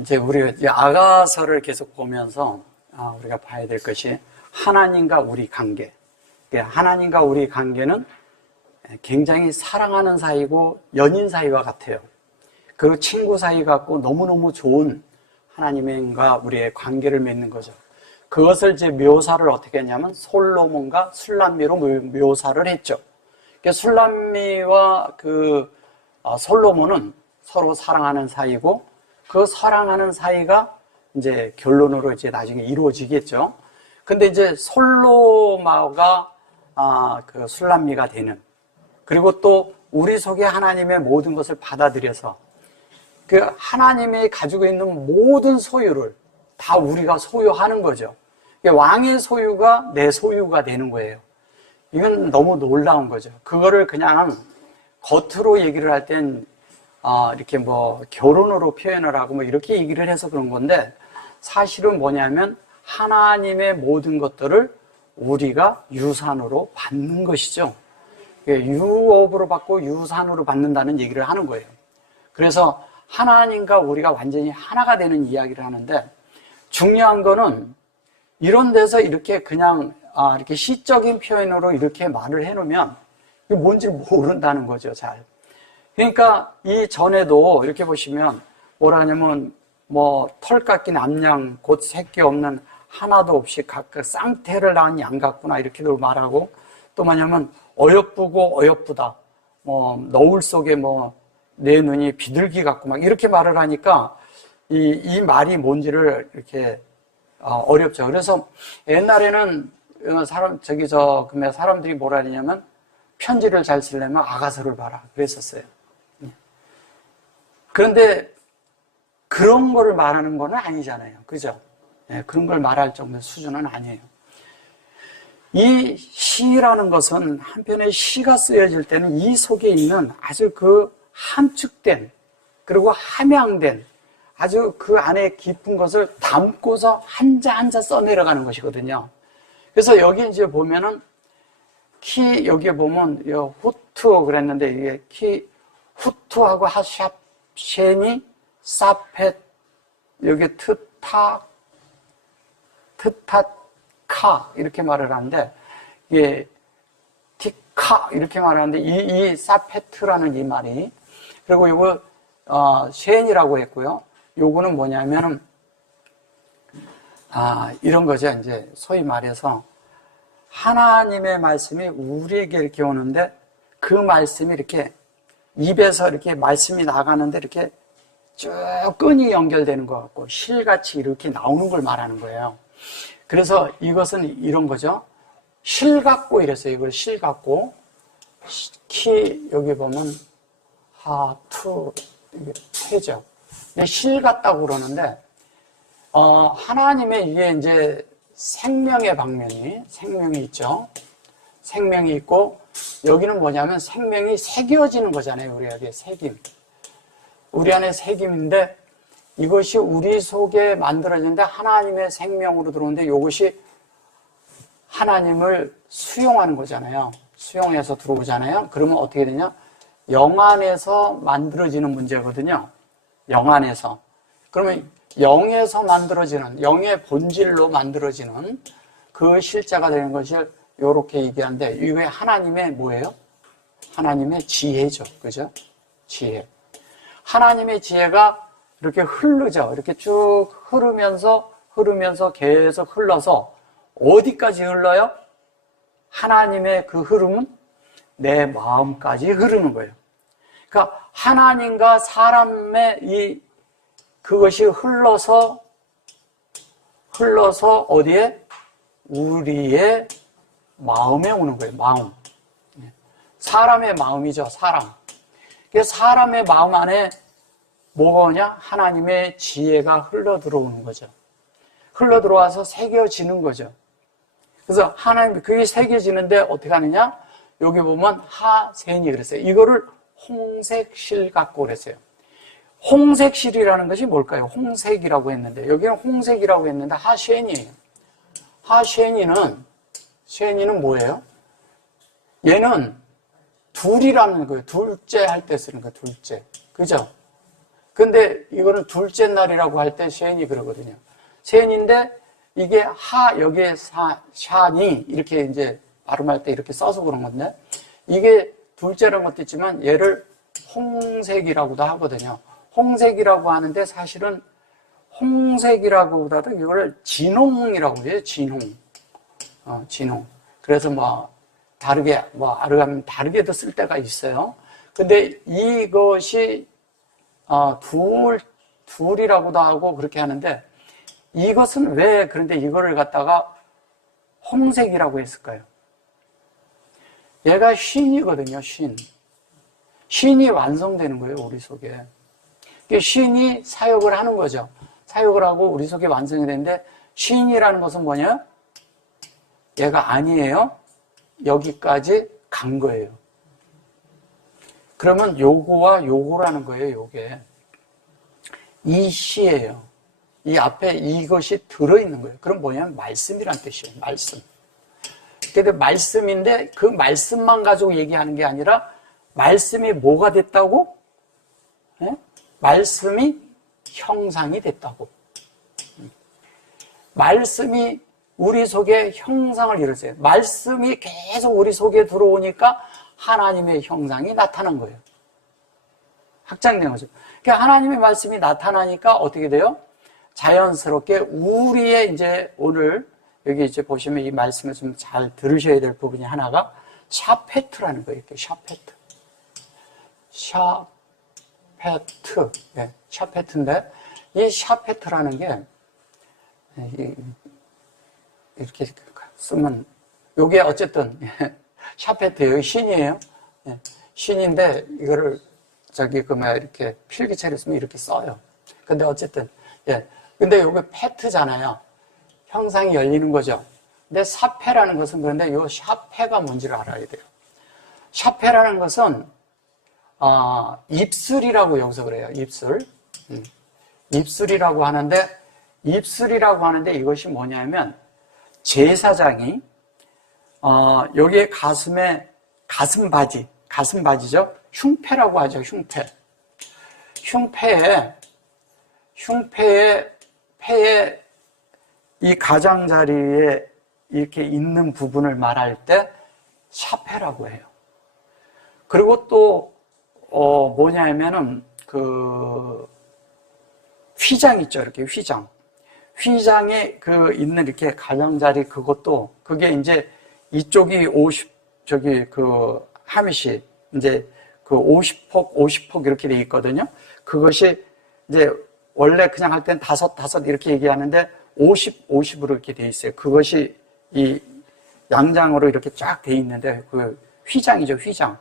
이제 우리가 아가서를 계속 보면서 우리가 봐야 될 것이 하나님과 우리 관계. 하나님과 우리 관계는 굉장히 사랑하는 사이고 연인 사이와 같아요. 그리고 친구 사이 같고 너무너무 좋은 하나님과 우리의 관계를 맺는 거죠. 그것을 이제 묘사를 어떻게 했냐면 솔로몬과 술람미로 묘사를 했죠. 술람미와 솔로몬은 서로 사랑하는 사이고 그 사랑하는 사이가 이제 결론으로 이제 나중에 이루어지겠죠. 근데 이제 솔로마가 그 술람미가 되는, 그리고 또 우리 속에 하나님의 모든 것을 받아들여서 그 하나님이 가지고 있는 모든 소유를 다 우리가 소유하는 거죠. 왕의 소유가 내 소유가 되는 거예요. 이건 너무 놀라운 거죠. 그거를 그냥 겉으로 얘기를 할 땐 이렇게 뭐 결혼으로 표현을 하고 뭐 이렇게 얘기를 해서 그런 건데, 사실은 뭐냐면 하나님의 모든 것들을 우리가 유산으로 받는 것이죠. 유업으로 받고 유산으로 받는다는 얘기를 하는 거예요. 그래서 하나님과 우리가 완전히 하나가 되는 이야기를 하는데, 중요한 거는 이런 데서 이렇게 그냥 이렇게 시적인 표현으로 이렇게 말을 해놓으면 이게 뭔지 모른다는 거죠, 잘. 그러니까 이 전에도 이렇게 보시면 뭐라 하냐면 털 깎인 암양 곧 새끼 없는 하나도 없이 각각 쌍태를 낳은 양 같구나 이렇게도 말하고, 또 뭐냐면 어여쁘고 어여쁘다, 너울 속에 내 눈이 비둘기 같고 막 이렇게 말을 하니까 이 말이 뭔지를 이렇게 어렵죠. 그래서 옛날에는 사람들이 뭐라 하냐면 편지를 잘 쓰려면 아가서를 봐라 그랬었어요. 그런데 그런 거를 말하는 건 아니잖아요. 그죠? 그런 걸 말할 정도의 수준은 아니에요. 이 시라는 것은 한편의 시가 쓰여질 때는 이 속에 있는 아주 그 함축된, 그리고 함양된 아주 그 안에 깊은 것을 담고서 한자 한자 써내려가는 것이거든요. 그래서 여기 이제 보면은 여기에 보면 후투 그랬는데 이게 후투하고 하샵 셰니 사펫 여기 트타카 이렇게 말을 하는데, 이게 티카 이렇게 말하는데 이 사페트라는 이 말이, 그리고 이거 셰니라고 했고요. 요거는 뭐냐면은 이런 거죠. 이제 소위 말해서 하나님의 말씀이 우리에게 이렇게 오는데 그 말씀이 이렇게 입에서 이렇게 말씀이 나가는데 이렇게 쭉 끈이 연결되는 것 같고 실같이 이렇게 나오는 걸 말하는 거예요. 그래서 이것은 이런 거죠. 실 같고 이랬어요. 이걸 실 같고, 여기 보면 하투 이게 태죠. 실 같다고 그러는데 하나님의 이게 이제 생명의 방면이 생명이 있죠. 생명이 있고, 여기는 뭐냐면 생명이 새겨지는 거잖아요. 우리에게 새김. 우리 안에 새김인데 이것이 우리 속에 만들어지는데 하나님의 생명으로 들어오는데 이것이 하나님을 수용하는 거잖아요. 수용해서 들어오잖아요. 그러면 어떻게 되냐? 영 안에서 만들어지는 문제거든요. 영 안에서. 그러면 영에서 만들어지는, 영의 본질로 만들어지는 그 실자가 되는 것이 이렇게 얘기하는데, 이게 하나님의 뭐예요? 하나님의 지혜죠. 그죠? 지혜. 하나님의 지혜가 이렇게 흐르죠. 이렇게 쭉 흐르면서 계속 흘러서 어디까지 흘러요? 하나님의 그 흐름은 내 마음까지 흐르는 거예요. 그러니까 하나님과 사람의 그것이 흘러서 어디에? 우리의 마음에 오는 거예요. 마음. 사람의 마음이죠. 사람. 사람의 마음 안에 뭐가 오냐? 하나님의 지혜가 흘러 들어오는 거죠. 흘러 들어와서 새겨지는 거죠. 그래서 그게 새겨지는데 어떻게 하느냐? 여기 보면 하센이 그랬어요. 이거를 홍색실 갖고 그랬어요. 홍색실이라는 것이 뭘까요? 홍색이라고 했는데, 여기는 홍색이라고 했는데 하센이에요. 쉐니는 뭐예요? 얘는 둘이라는 거예요. 둘째 할 때 쓰는 거예요. 둘째. 그죠? 근데 이거는 둘째 날이라고 할 때 쉔이 그러거든요. 쉔인데 이게 여기에 샤니 이렇게 이제 발음할 때 이렇게 써서 그런 건데 이게 둘째라는 것도 있지만 얘를 홍색이라고도 하거든요. 홍색이라고 하는데 사실은 홍색이라고보다도 이걸 진홍이라고 해요. 진홍. 그래서 다르게, 아르가민 다르게도 쓸 때가 있어요. 근데 이것이, 둘이라고도 하고 그렇게 하는데 이것은 왜 그런데 이거를 갖다가 홍색이라고 했을까요? 얘가 쉰이거든요, 쉰. 쉰이 완성되는 거예요, 우리 속에. 쉰이 사역을 하는 거죠. 사역을 하고 우리 속에 완성이 되는데 쉰이라는 것은 뭐냐? 얘가 아니에요. 여기까지 간 거예요. 그러면 요거와 요거라는 거예요, 요게. 이 시예요. 이 앞에 이것이 들어있는 거예요. 그럼 뭐냐면 말씀이란 뜻이에요, 말씀. 근데 말씀인데 그 말씀만 가지고 얘기하는 게 아니라 말씀이 뭐가 됐다고? 네? 말씀이 형상이 됐다고. 말씀이 우리 속에 형상을 이루어요. 말씀이 계속 우리 속에 들어오니까 하나님의 형상이 나타난 거예요. 확장된 거죠. 그러니까 하나님의 말씀이 나타나니까 어떻게 돼요? 자연스럽게 우리의 이제 오늘 여기 이제 보시면 이 말씀을 좀 잘 들으셔야 될 부분이 하나가 샤페트라는 거예요. 이렇게 샤페트. 샤페트. 네, 샤페트인데 이 샤페트라는 게 이렇게 쓰면 요게 어쨌든 샤페트 여기 신이에요. 신인데 이거를 이렇게 필기체를 쓰면 이렇게 써요. 근데 어쨌든 근데 요게 페트잖아요. 형상이 열리는 거죠. 근데 사페라는 것은 그런데 요 샤페가 뭔지를 알아야 돼요. 샤페라는 것은 입술이라고 여기서 그래요. 입술. 입술이라고 하는데 이것이 뭐냐면 제사장이 여기에 가슴에 가슴바지죠. 흉패라고 하죠. 흉패에 이 가장자리에 이렇게 있는 부분을 말할 때 샤페라고 해요. 그리고 또 뭐냐면은 그 휘장 있죠. 이렇게 휘장에 그 있는 이렇게 가장자리 그것도 그게 이제 이쪽이 하밋이 이제 그 50폭 이렇게 돼 있거든요. 그것이 이제 원래 그냥 할 땐 다섯 이렇게 얘기하는데 50으로 이렇게 돼 있어요. 그것이 이 양장으로 이렇게 쫙 돼 있는데 그 휘장이죠, 휘장.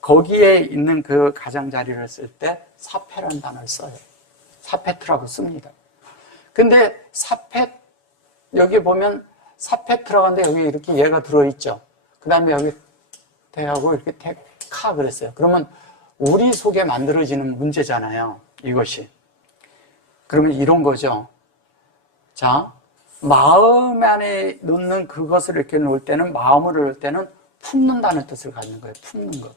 거기에 있는 그 가장자리를 쓸 때 사페라는 단어를 써요. 사페트라고 씁니다. 근데 여기 보면 사페트라고 하는데 여기 이렇게 얘가 들어있죠. 그 다음에 여기 대하고 이렇게 테카 그랬어요. 그러면 우리 속에 만들어지는 문제잖아요. 이것이. 그러면 이런 거죠. 자, 마음 안에 넣는 그것을 이렇게 놓을 때는, 마음을 넣을 때는 품는다는 뜻을 갖는 거예요. 품는 것.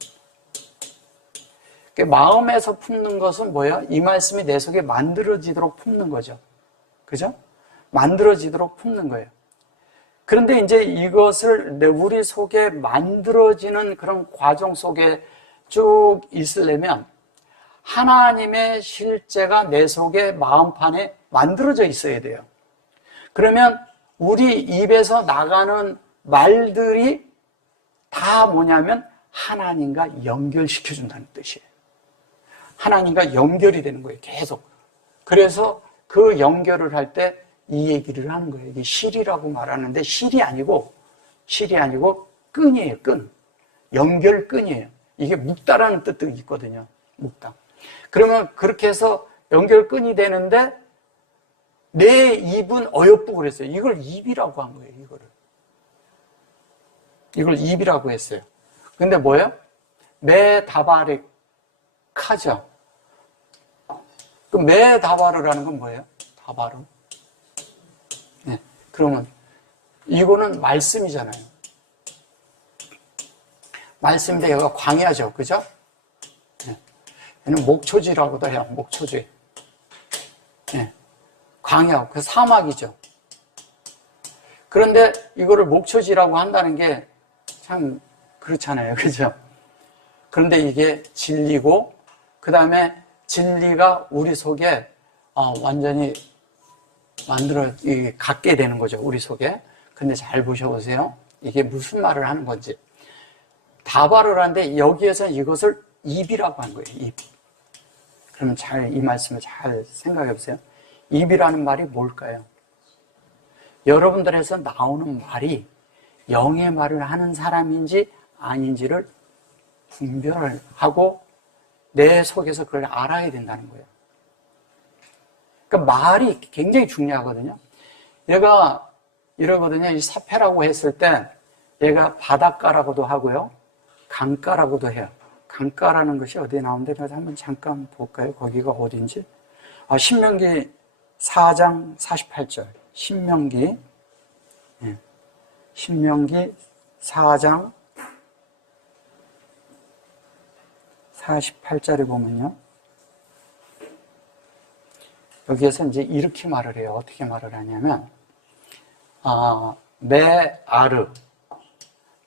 마음에서 품는 것은 뭐예요? 이 말씀이 내 속에 만들어지도록 품는 거죠. 그죠? 만들어지도록 품는 거예요. 그런데 이제 이것을 우리 속에 만들어지는 그런 과정 속에 쭉 있으려면 하나님의 실제가 내 속에 마음판에 만들어져 있어야 돼요. 그러면 우리 입에서 나가는 말들이 다 뭐냐면 하나님과 연결시켜준다는 뜻이에요. 하나님과 연결이 되는 거예요. 계속. 그래서 그 연결을 할 때 이 얘기를 하는 거예요. 이게 실이라고 말하는데 실이 아니고 끈이에요. 끈. 연결끈이에요. 이게 묵다라는 뜻도 있거든요. 묵다. 그러면 그렇게 해서 연결끈이 되는데 내 입은 어여쁘고 그랬어요. 이걸 입이라고 한 거예요. 이걸 입이라고 했어요. 근데 뭐예요? 메다바르카죠. 그 메다바르라는 건 뭐예요? 다바르. 네. 그러면 이거는 말씀이잖아요. 말씀인데 여기가 광야죠. 그죠? 네. 얘는 목초지라고도 해요. 목초지. 예. 광야, 그 사막이죠. 그런데 이거를 목초지라고 한다는 게 참 그렇잖아요. 그죠? 그런데 이게 진리고, 그 다음에 진리가 우리 속에 완전히 갖게 되는 거죠. 우리 속에. 근데 잘 보셔보세요. 이게 무슨 말을 하는 건지. 다발을 하는데 여기에서 이것을 입이라고 한 거예요. 입. 그러면 이 말씀을 잘 생각해 보세요. 입이라는 말이 뭘까요? 여러분들에서 나오는 말이 영의 말을 하는 사람인지 아닌지를 분별을 하고 내 속에서 그걸 알아야 된다는 거예요. 그러니까 말이 굉장히 중요하거든요. 얘가 이러거든요. 이 사패라고 했을 때 얘가 바닷가라고도 하고요. 강가라고도 해요. 강가라는 것이 어디에 나오는데 한번 잠깐 볼까요? 거기가 어딘지. 신명기 4장 48절. 신명기 4장 48절에 보면요. 여기에서 이제 이렇게 말을 해요. 어떻게 말을 하냐면,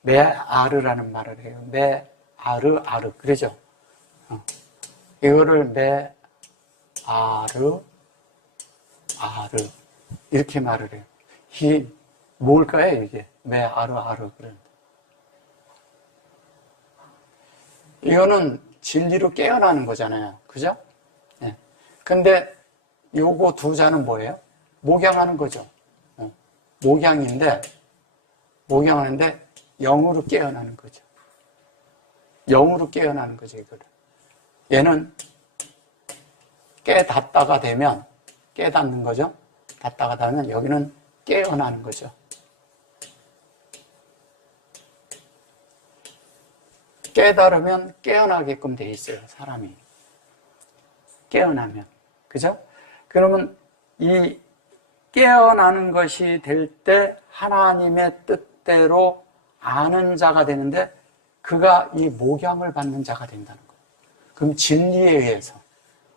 메아르라는 말을 해요. 메아르. 그러죠? 이거를 메아르. 이렇게 말을 해요. 이게 뭘까요, 이게? 메아르. 그런데. 이거는 진리로 깨어나는 거잖아요. 그죠? 네. 근데 요거 두 자는 뭐예요? 목양하는 거죠. 목양하는데 영으로 깨어나는 거죠. 영으로 깨어나는 거죠, 이거를. 얘는 깨닫는 거죠. 닫다가 되면 여기는 깨어나는 거죠. 깨달으면 깨어나게끔 돼 있어요, 사람이. 깨어나면. 그죠? 그러면 이 깨어나는 것이 될 때 하나님의 뜻대로 아는 자가 되는데 그가 이 목양을 받는 자가 된다는 거예요. 그럼 진리에 의해서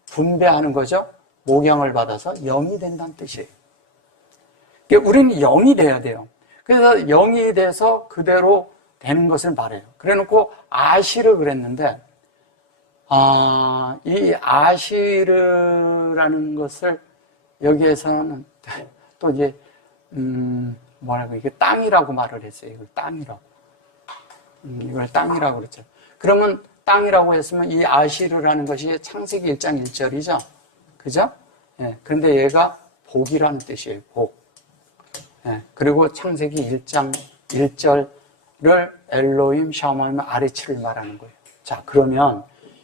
분배하는 거죠. 목양을 받아서 영이 된다는 뜻이에요. 그러니까 우리는 영이 돼야 돼요. 그래서 영이 돼서 그대로 되는 것을 말해요. 그래놓고 아시르 그랬는데 이 아시르라는 것을 여기에서는 또 이제 이게 땅이라고 말을 했어요. 이걸 땅이라고. 이걸 땅이라고 그랬죠. 그러면 땅이라고 했으면 이 아시르라는 것이 창세기 1장 1절이죠. 그죠? 예. 그런데 얘가 복이라는 뜻이에요. 복. 예. 그리고 창세기 1장 1절을 엘로임 샤마임 아레치를 말하는 거예요. 자, 그러면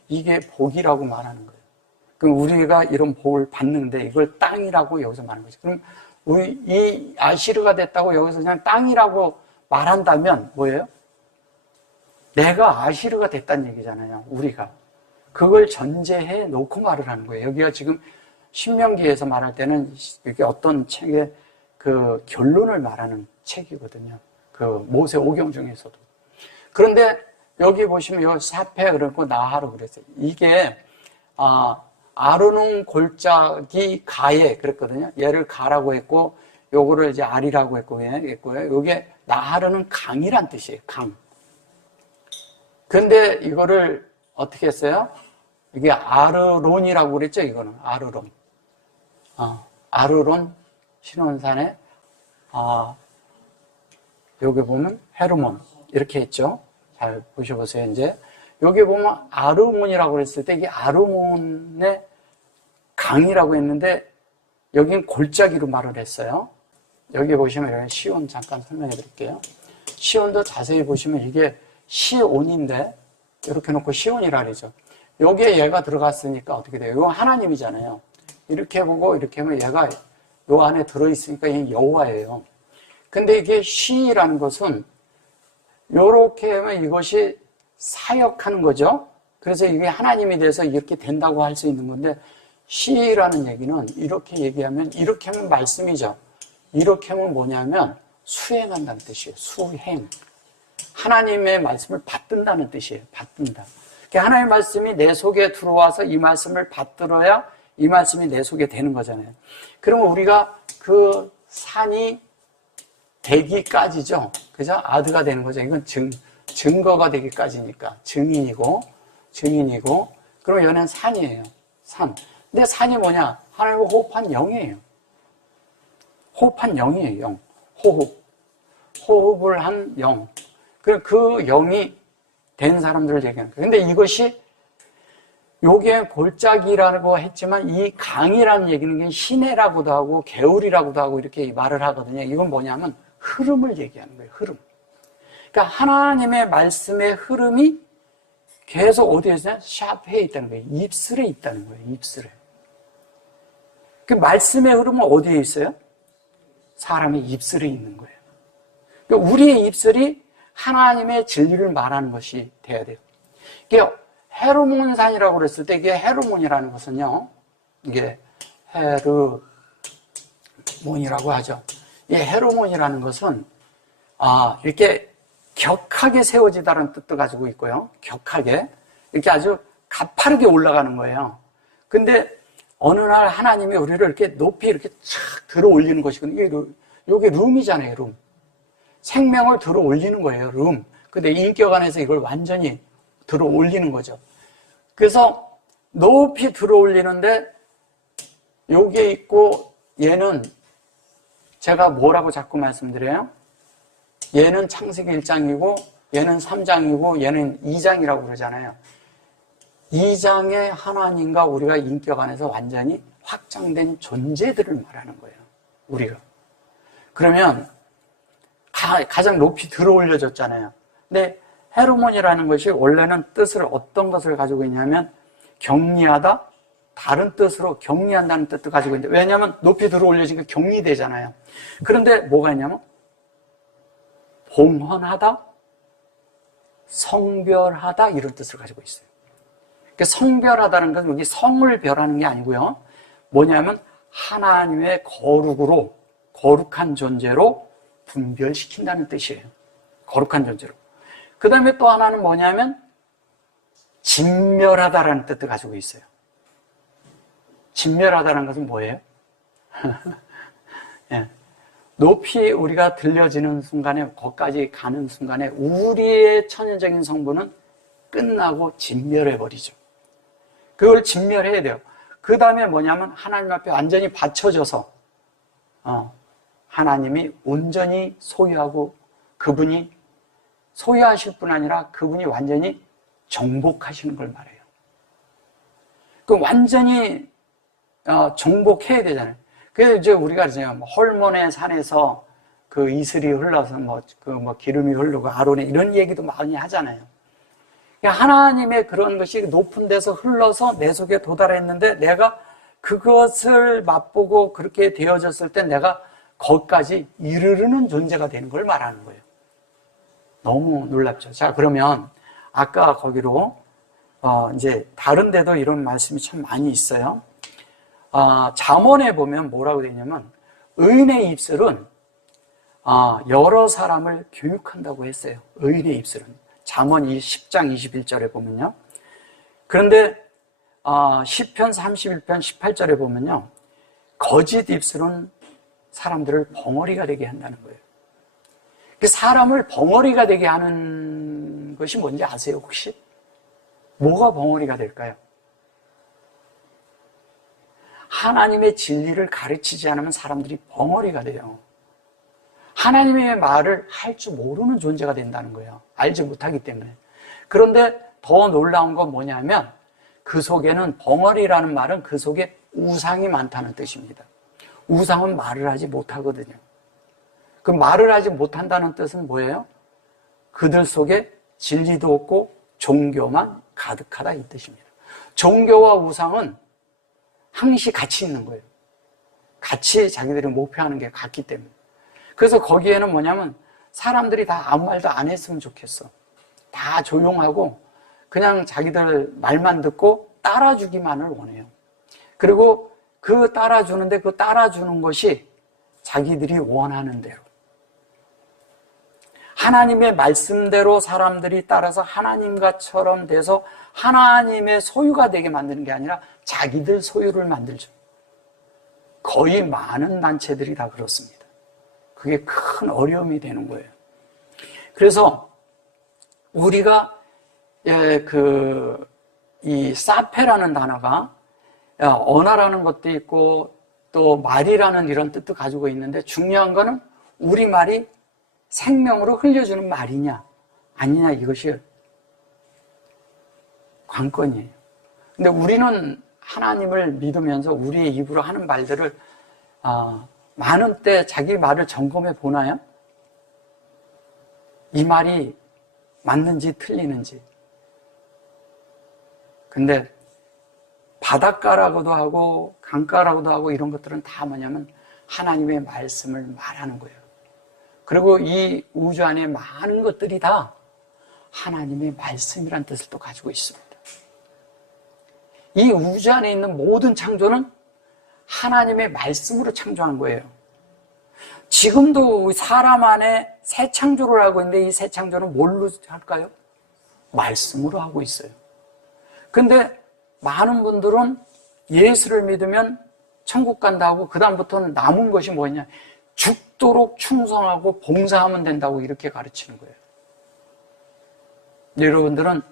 이게 복이라고 말하는 거예요. 그럼 우리가 이런 복을 받는데 이걸 땅이라고 여기서 말하는 거죠. 그럼 우리 이 아시르가 됐다고 여기서 그냥 땅이라고 말한다면 뭐예요? 내가 아시르가 됐다는 얘기잖아요. 우리가. 그걸 전제해 놓고 말을 하는 거예요. 여기가 지금 신명기에서 말할 때는 이게 어떤 책의 그 결론을 말하는 책이거든요. 그 모세 오경 중에서도. 그런데 여기 보시면 여기 사페 그랬고 나하로 그랬어요. 이게 아르논 골짜기 가에 그랬거든요. 얘를 가라고 했고 요거를 이제 아리라고 했고요. 요게 나하르는 강이란 뜻이에요. 강. 근데 이거를 어떻게 했어요? 이게 아르론이라고 그랬죠. 이거는 아르론. 아르론 신원산에 여기 보면 헤르몬 이렇게 했죠. 잘 보셔보세요. 이제 여기 보면 아르몬이라고 그랬을 때 이게 아르몬의 강이라고 했는데 여기는 골짜기로 말을 했어요. 여기 보시면 여기 시온 잠깐 설명해 드릴게요. 시온도 자세히 보시면 이게 시온인데 이렇게 놓고 시온이라 그러죠. 여기에 얘가 들어갔으니까 어떻게 돼요? 이건 하나님이잖아요. 이렇게 보고 이렇게 하면 얘가 요 안에 들어있으니까 이 여호와예요. 근데 이게 시라는 것은 요렇게 하면 이것이 사역하는 거죠. 그래서 이게 하나님이 돼서 이렇게 된다고 할 수 있는 건데 시라는 얘기는 이렇게 얘기하면 이렇게 하면 말씀이죠. 이렇게 하면 뭐냐면 수행한다는 뜻이에요. 수행. 하나님의 말씀을 받든다는 뜻이에요. 받든다. 하나님의 말씀이 내 속에 들어와서 이 말씀을 받들어야 이 말씀이 내 속에 되는 거잖아요. 그러면 우리가 그 산이 되기까지죠. 그죠? 아드가 되는 거죠. 이건 증거가 되기까지니까. 증인이고. 그럼 얘는 산이에요. 산. 근데 산이 뭐냐? 하나님과 호흡한 영이에요. 호흡한 영이에요. 영. 호흡을 한 영. 그 영이 된 사람들을 얘기하는 거예요. 근데 이것이 요게 골짜기라고 했지만 이 강이라는 얘기는 시내라고도 하고 개울이라고도 하고 이렇게 말을 하거든요. 이건 뭐냐면 흐름을 얘기하는 거예요. 흐름. 그러니까 하나님의 말씀의 흐름이 계속 어디에 있어요? 샤프에 있다는 거예요. 입술에 있다는 거예요. 입술에. 그 말씀의 흐름은 어디에 있어요? 사람의 입술에 있는 거예요. 그러니까 우리의 입술이 하나님의 진리를 말하는 것이 돼야 돼요. 이게 헤르몬산이라고 그랬을 때 이게 헤르몬이라는 것은요. 이게 헤르몬이라고 하죠. 이 헤르몬이라는 것은 이렇게 격하게 세워지다는 뜻도 가지고 있고요. 격하게 이렇게 아주 가파르게 올라가는 거예요. 근데 어느 날 하나님이 우리를 이렇게 높이 이렇게 촥 들어 올리는 것이거든요. 이게 룸이잖아요. 룸. 생명을 들어 올리는 거예요. 룸. 근데 인격 안에서 이걸 완전히 들어 올리는 거죠. 그래서 높이 들어 올리는데 여기에 있고 얘는 제가 뭐라고 자꾸 말씀드려요? 얘는 창세기 1장이고 얘는 3장이고 얘는 2장이라고 그러잖아요. 2장의 하나님과 우리가 인격 안에서 완전히 확장된 존재들을 말하는 거예요. 우리가. 그러면 가장 높이 들어 올려졌잖아요. 근데 헤르몬이라는 것이 원래는 뜻을 어떤 것을 가지고 있냐면 격리하다, 다른 뜻으로 격리한다는 뜻도 가지고 있는데 왜냐하면 높이 들어 올려지니까 격리되잖아요. 그런데 뭐가 있냐면 봉헌하다, 성별하다 이런 뜻을 가지고 있어요. 그러니까 성별하다는 것은 여기 성을 별하는 게 아니고요. 뭐냐면 하나님의 거룩으로 거룩한 존재로 분별시킨다는 뜻이에요. 거룩한 존재로. 그 다음에 또 하나는 뭐냐면 진멸하다라는 뜻도 가지고 있어요. 진멸하다는 것은 뭐예요? 예. 높이 우리가 들려지는 순간에 거기까지 가는 순간에 우리의 천연적인 성분은 끝나고 진멸해버리죠. 그걸 진멸해야 돼요. 그 다음에 뭐냐면 하나님 앞에 완전히 받쳐져서 하나님이 온전히 소유하고 그분이 소유하실 뿐 아니라 그분이 완전히 정복하시는 걸 말해요. 그 완전히 정복해야 되잖아요. 그래서 이제 우리가 이제 헐몬의 산에서 그 이슬이 흘러서 기름이 흐르고 아론의 이런 얘기도 많이 하잖아요. 그러니까 하나님의 그런 것이 높은 데서 흘러서 내 속에 도달했는데 내가 그것을 맛보고 그렇게 되어졌을 때 내가 거기까지 이르르는 존재가 되는 걸 말하는 거예요. 너무 놀랍죠. 자, 그러면 아까 거기로 이제 다른 데도 이런 말씀이 참 많이 있어요. 잠언에 보면 뭐라고 되냐면 의인의 입술은 여러 사람을 교육한다고 했어요. 의인의 입술은. 잠언 10장 21절에 보면요. 그런데 시편 31편 18절에 보면요. 거짓 입술은 사람들을 벙어리가 되게 한다는 거예요. 사람을 벙어리가 되게 하는 것이 뭔지 아세요, 혹시? 뭐가 벙어리가 될까요? 하나님의 진리를 가르치지 않으면 사람들이 벙어리가 돼요. 하나님의 말을 할 줄 모르는 존재가 된다는 거예요. 알지 못하기 때문에. 그런데 더 놀라운 건 뭐냐면 그 속에는 벙어리라는 말은 그 속에 우상이 많다는 뜻입니다. 우상은 말을 하지 못하거든요. 그 말을 하지 못한다는 뜻은 뭐예요? 그들 속에 진리도 없고 종교만 가득하다 이 뜻입니다. 종교와 우상은 항시 같이 있는 거예요. 같이 자기들이 목표하는 게 같기 때문에. 그래서 거기에는 뭐냐면 사람들이 다 아무 말도 안 했으면 좋겠어. 다 조용하고 그냥 자기들 말만 듣고 따라주기만을 원해요. 그리고 그 따라주는데 그 따라주는 것이 자기들이 원하는 대로. 하나님의 말씀대로 사람들이 따라서 하나님과처럼 돼서 하나님의 소유가 되게 만드는 게 아니라 자기들 소유를 만들죠. 거의 많은 단체들이 다 그렇습니다. 그게 큰 어려움이 되는 거예요. 그래서 우리가 이 사페라는 단어가 언어라는 것도 있고 또 말이라는 이런 뜻도 가지고 있는데, 중요한 거는 우리말이 생명으로 흘려주는 말이냐 아니냐, 이것이 관건이에요. 근데 우리는 하나님을 믿으면서 우리의 입으로 하는 말들을 많은 때 자기 말을 점검해 보나요? 이 말이 맞는지 틀리는지. 근데 바닷가라고도 하고 강가라고도 하고 이런 것들은 다 뭐냐면 하나님의 말씀을 말하는 거예요. 그리고 이 우주 안에 많은 것들이 다 하나님의 말씀이란 뜻을 또 가지고 있습니다. 이 우주 안에 있는 모든 창조는 하나님의 말씀으로 창조한 거예요. 지금도 사람 안에 새 창조를 하고 있는데, 이 새 창조는 뭘로 할까요? 말씀으로 하고 있어요. 근데 많은 분들은 예수를 믿으면 천국 간다고, 그 다음부터는 남은 것이 뭐냐, 죽도록 충성하고 봉사하면 된다고 이렇게 가르치는 거예요. 여러분들은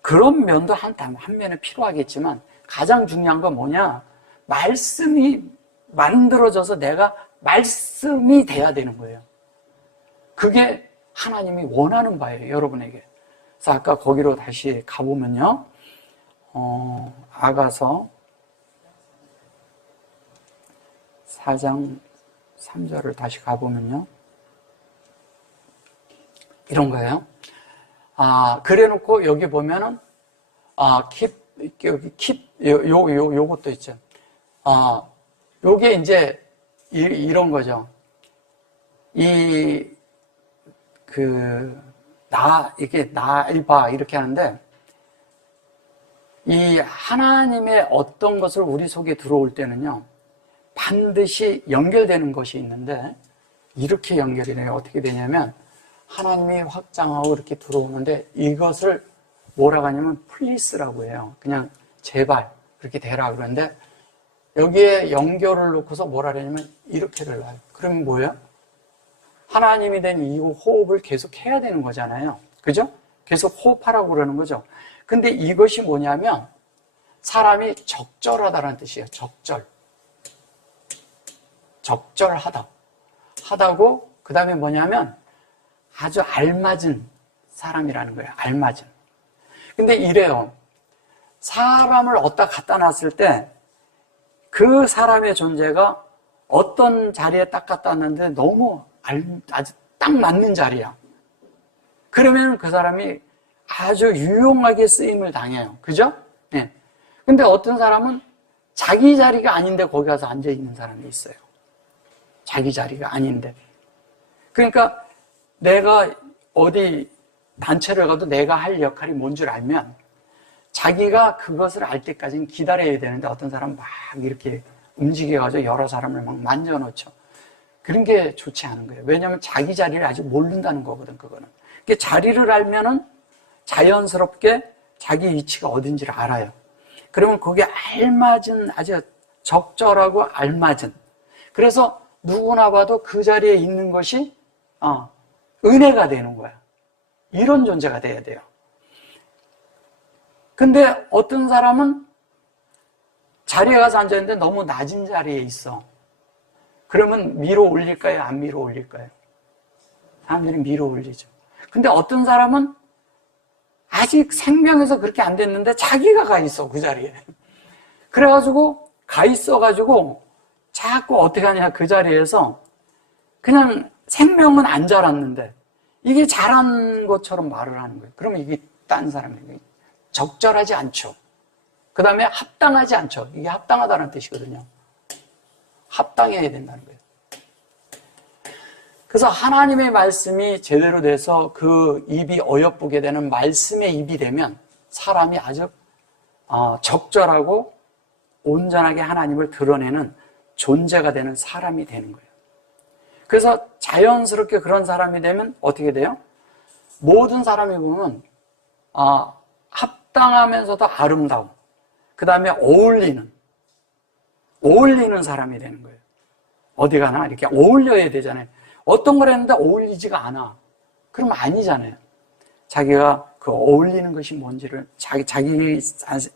그런 면도 한 면에 필요하겠지만, 가장 중요한 건 뭐냐, 말씀이 만들어져서 내가 말씀이 돼야 되는 거예요. 그게 하나님이 원하는 바예요, 여러분에게. 그래서 아까 거기로 다시 가보면요, 아가서 4장 3절을 다시 가보면요, 이런 거예요. 그래 놓고 여기 보면은, 요것도 있죠. 요게 이제, 이런 거죠. 이게 날 봐, 이렇게 하는데, 이 하나님의 어떤 것을 우리 속에 들어올 때는요, 반드시 연결되는 것이 있는데, 이렇게 연결이 돼요. 어떻게 되냐면, 하나님이 확장하고 이렇게 들어오는데, 이것을 뭐라고 하냐면 플리스라고 해요. 그냥 제발 그렇게 되라 그러는데, 여기에 연결을 놓고서 뭐라 그러냐면 이렇게를 놔요. 그러면 뭐예요? 하나님이 된 이 호흡을 계속 해야 되는 거잖아요. 그죠? 계속 호흡하라고 그러는 거죠. 근데 이것이 뭐냐면 사람이 적절하다는 뜻이에요. 적절하다. 하다고, 그 다음에 뭐냐면 아주 알맞은 사람이라는 거예요. 알맞은. 근데 이래요. 사람을 어디다 갖다 놨을 때 그 사람의 존재가 어떤 자리에 딱 갖다 놨는데 너무 아주 딱 맞는 자리야. 그러면 그 사람이 아주 유용하게 쓰임을 당해요. 그죠? 네. 근데 어떤 사람은 자기 자리가 아닌데 거기 가서 앉아 있는 사람이 있어요. 자기 자리가 아닌데. 그러니까 내가 어디 단체를 가도 내가 할 역할이 뭔 줄 알면 자기가 그것을 알 때까지는 기다려야 되는데, 어떤 사람은 막 이렇게 움직여가지고 여러 사람을 막 만져놓죠. 그런 게 좋지 않은 거예요. 왜냐하면 자기 자리를 아직 모른다는 거거든, 그거는. 그러니까 자리를 알면은 자연스럽게 자기 위치가 어딘지를 알아요. 그러면 거기에 알맞은, 아주 적절하고 알맞은. 그래서 누구나 봐도 그 자리에 있는 것이 은혜가 되는 거야. 이런 존재가 돼야 돼요. 근데 어떤 사람은 자리에 가서 앉아있는데 너무 낮은 자리에 있어. 그러면 밀어 올릴까요? 안 밀어 올릴까요? 사람들이 밀어 올리죠. 근데 어떤 사람은 아직 생명에서 그렇게 안 됐는데 자기가 가 있어, 그 자리에. 그래가지고 가 있어가지고 자꾸 어떻게 하냐, 그 자리에서 그냥 생명은 안 자랐는데 이게 자란 것처럼 말을 하는 거예요. 그러면 이게 딴 사람이에요. 적절하지 않죠. 그 다음에 합당하지 않죠. 이게 합당하다는 뜻이거든요. 합당해야 된다는 거예요. 그래서 하나님의 말씀이 제대로 돼서 그 입이 어여쁘게 되는 말씀의 입이 되면 사람이 아주 적절하고 온전하게 하나님을 드러내는 존재가 되는 사람이 되는 거예요. 그래서 자연스럽게 그런 사람이 되면 어떻게 돼요? 모든 사람이 보면 합당하면서도 아름다운, 그 다음에 어울리는 사람이 되는 거예요. 어디 가나 이렇게 어울려야 되잖아요. 어떤 걸 했는데 어울리지가 않아. 그럼 아니잖아요. 자기가 그 어울리는 것이 뭔지를 자기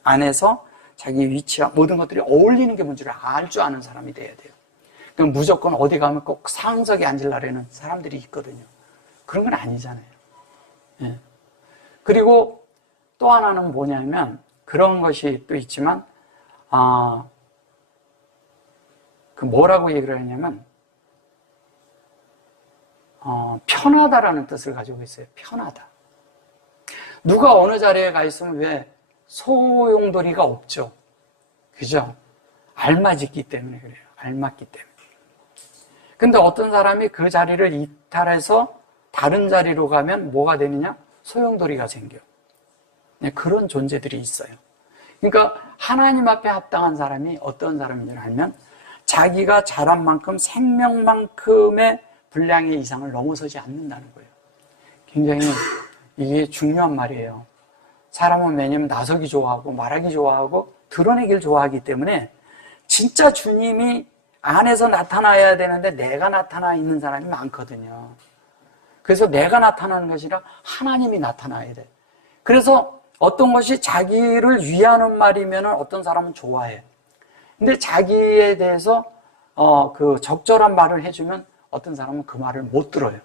안에서 자기 위치와 모든 것들이 어울리는 게 뭔지를 알 줄 아는 사람이 돼야 돼요. 그럼 무조건 어디 가면 꼭 상석에 앉으려는 사람들이 있거든요. 그런 건 아니잖아요. 예. 그리고 또 하나는 뭐냐면 그런 것이 또 있지만 그 뭐라고 얘기를 하냐면 편하다라는 뜻을 가지고 있어요. 편하다. 누가 어느 자리에 가 있으면 왜 소용돌이가 없죠. 그죠? 알맞기 때문에 그래요. 알맞기 때문에. 근데 어떤 사람이 그 자리를 이탈해서 다른 자리로 가면 뭐가 되느냐? 소용돌이가 생겨. 그런 존재들이 있어요. 그러니까 하나님 앞에 합당한 사람이 어떤 사람인지 알면 자기가 자란 만큼 생명만큼의 분량의 이상을 넘어서지 않는다는 거예요. 굉장히 이게 중요한 말이에요. 사람은 왜냐면 나서기 좋아하고 말하기 좋아하고 드러내기를 좋아하기 때문에 진짜 주님이 안에서 나타나야 되는데 내가 나타나 있는 사람이 많거든요. 그래서 내가 나타나는 것이 아니라 하나님이 나타나야 돼. 그래서 어떤 것이 자기를 위하는 말이면 어떤 사람은 좋아해. 근데 자기에 대해서 그 적절한 말을 해주면 어떤 사람은 그 말을 못 들어요.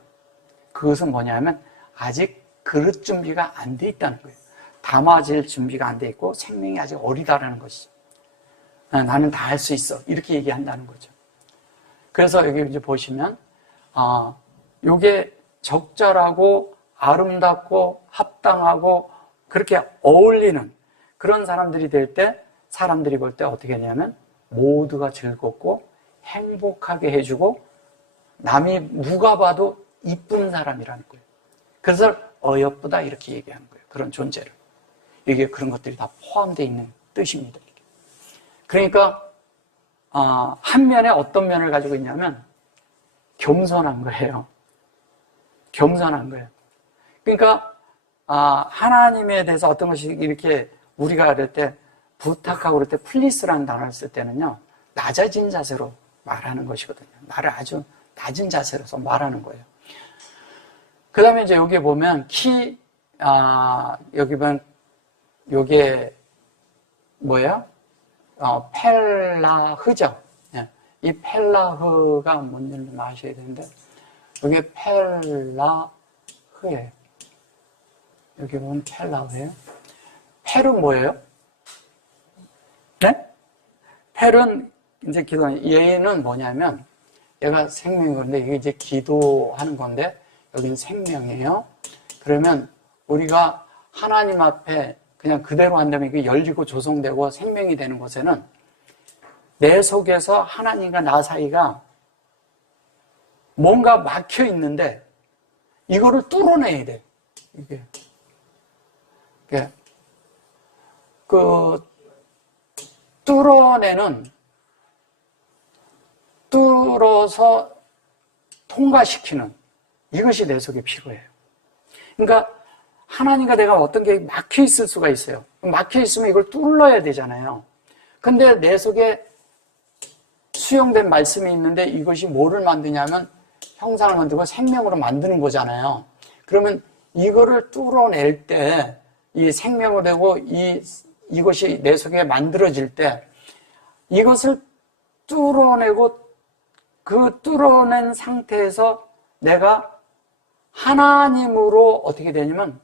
그것은 뭐냐면 아직 그릇 준비가 안 돼 있다는 거예요. 담아질 준비가 안 돼 있고 생명이 아직 어리다라는 것이죠. 나는 다 할 수 있어. 이렇게 얘기한다는 거죠. 그래서 여기 이제 보시면 요게 적절하고 아름답고 합당하고 그렇게 어울리는 그런 사람들이 될 때 사람들이 볼 때 어떻게 되냐면 모두가 즐겁고 행복하게 해주고 남이 누가 봐도 이쁜 사람이라는 거예요. 그래서 어여쁘다 이렇게 얘기하는 거예요. 그런 존재를. 이게 그런 것들이 다 포함되어 있는 뜻입니다. 그러니까 한 면에 어떤 면을 가지고 있냐면 겸손한 거예요. 겸손한 거예요. 그러니까 하나님에 대해서 어떤 것이 이렇게 우리가 그럴 때 부탁하고 그럴 때 플리스라는 단어를 쓸 때는요 낮아진 자세로 말하는 것이거든요. 나를 아주 낮은 자세로서 말하는 거예요. 그 다음에 이제 여기 보면 여기 보면 요게 뭐예요? 펠라흐죠. 이 펠라흐가 뭔지를 아셔야 되는데 여기 펠라흐예요. 여기 보면 펠라흐예요. 펠은 뭐예요? 네? 펠은 이제 기도. 얘는 뭐냐면 얘가 생명인 건데 이게 이제 기도하는 건데 여기는 생명이에요. 그러면 우리가 하나님 앞에 그냥 그대로 한다면 이게 열리고 조성되고 생명이 되는 곳에는 내 속에서 하나님과 나 사이가 뭔가 막혀 있는데 이거를 뚫어내야 돼. 이게 그 뚫어서 통과시키는 이것이 내 속에 필요해요. 그러니까 하나님과 내가 어떤 게 막혀 있을 수가 있어요. 막혀 있으면 이걸 뚫어야 되잖아요. 근데 내 속에 수용된 말씀이 있는데 이것이 뭐를 만드냐면 형상을 만들고 생명으로 만드는 거잖아요. 그러면 이거를 뚫어낼 때 이 생명으로 되고 이것이 내 속에 만들어질 때 이것을 뚫어내고 그 뚫어낸 상태에서 내가 하나님으로 어떻게 되냐면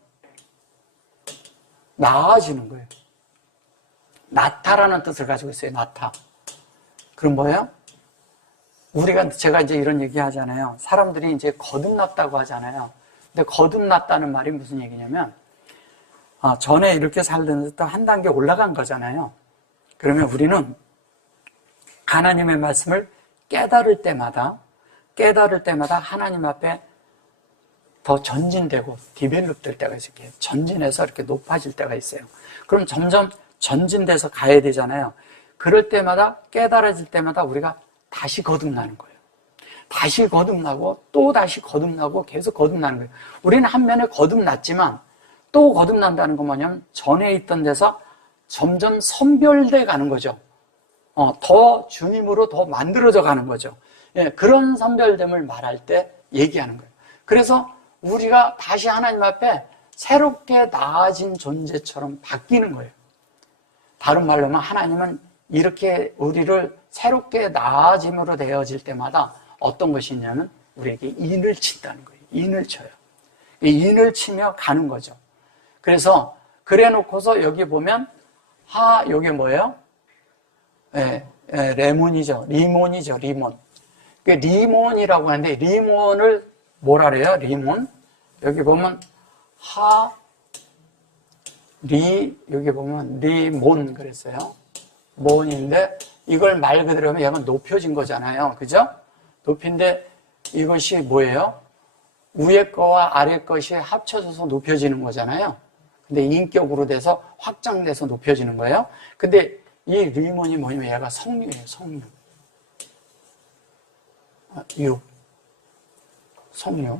나아지는 거예요. 나타라는 뜻을 가지고 있어요. 나타. 그럼 뭐예요? 제가 이제 이런 얘기 하잖아요. 사람들이 이제 거듭났다고 하잖아요. 근데 거듭났다는 말이 무슨 얘기냐면 전에 이렇게 살던 또 한 단계 올라간 거잖아요. 그러면 우리는 하나님의 말씀을 깨달을 때마다 하나님 앞에 더 전진되고 디벨롭 될 때가 있어요. 이렇게 전진해서 이렇게 높아질 때가 있어요. 그럼 점점 전진돼서 가야 되잖아요. 그럴 때마다 깨달아질 때마다 우리가 다시 거듭나는 거예요. 다시 거듭나고 또 다시 거듭나고 계속 거듭나는 거예요. 우리는 한 면에 거듭났지만 또 거듭난다는 건 뭐냐면 전에 있던 데서 점점 선별돼 가는 거죠. 더 주님으로 더 만들어져 가는 거죠. 예, 그런 선별됨을 말할 때 얘기하는 거예요. 그래서 우리가 다시 하나님 앞에 새롭게 나아진 존재처럼 바뀌는 거예요. 다른 말로 하면 하나님은 이렇게 우리를 새롭게 나아짐으로 되어질 때마다 어떤 것이 있냐면 우리에게 인을 친다는 거예요. 인을 쳐요. 인을 치며 가는 거죠. 그래서 그래 놓고서 여기 보면 여기 뭐예요? 레몬이죠. 리몬이죠. 리몬. 리몬이라고 하는데 리몬을 뭐라 그래요? 리몬. 여기 보면 여기 보면 리몬 그랬어요. 몬인데 이걸 말 그대로 하면 얘가 높여진 거잖아요. 그죠? 높인데 이것이 뭐예요? 위에 거와 아래 것이 합쳐져서 높여지는 거잖아요. 근데 인격으로 돼서 확장돼서 높여지는 거예요. 근데 이 리몬이 뭐냐면 얘가 성류예요. 성류. 성류.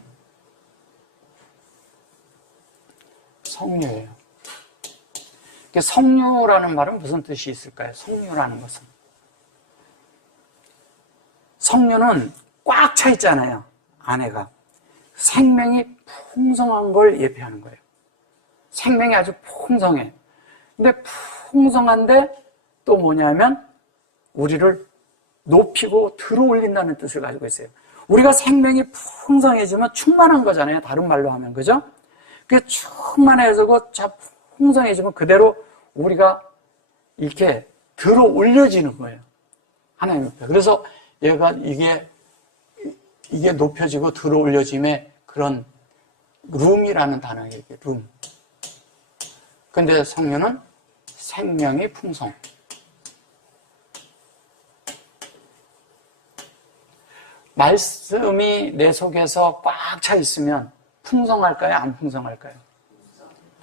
성류예요. 성류라는 말은 무슨 뜻이 있을까요? 성류라는 것은. 성류는 꽉 차 있잖아요. 안에가. 생명이 풍성한 걸 예표하는 거예요. 생명이 아주 풍성해. 근데 풍성한데 또 뭐냐면 우리를 높이고 들어올린다는 뜻을 가지고 있어요. 우리가 생명이 풍성해지면 충만한 거잖아요. 다른 말로 하면. 그죠? 그 충만해지고 풍성해지면 그대로 우리가 이렇게 들어 올려지는 거예요. 하나님 옆에. 그래서 얘가 이게 높여지고 들어 올려짐의 그런 룸이라는 단어예요. 룸. 근데 성령은 생명이 풍성. 말씀이 내 속에서 꽉 차 있으면 풍성할까요? 안 풍성할까요?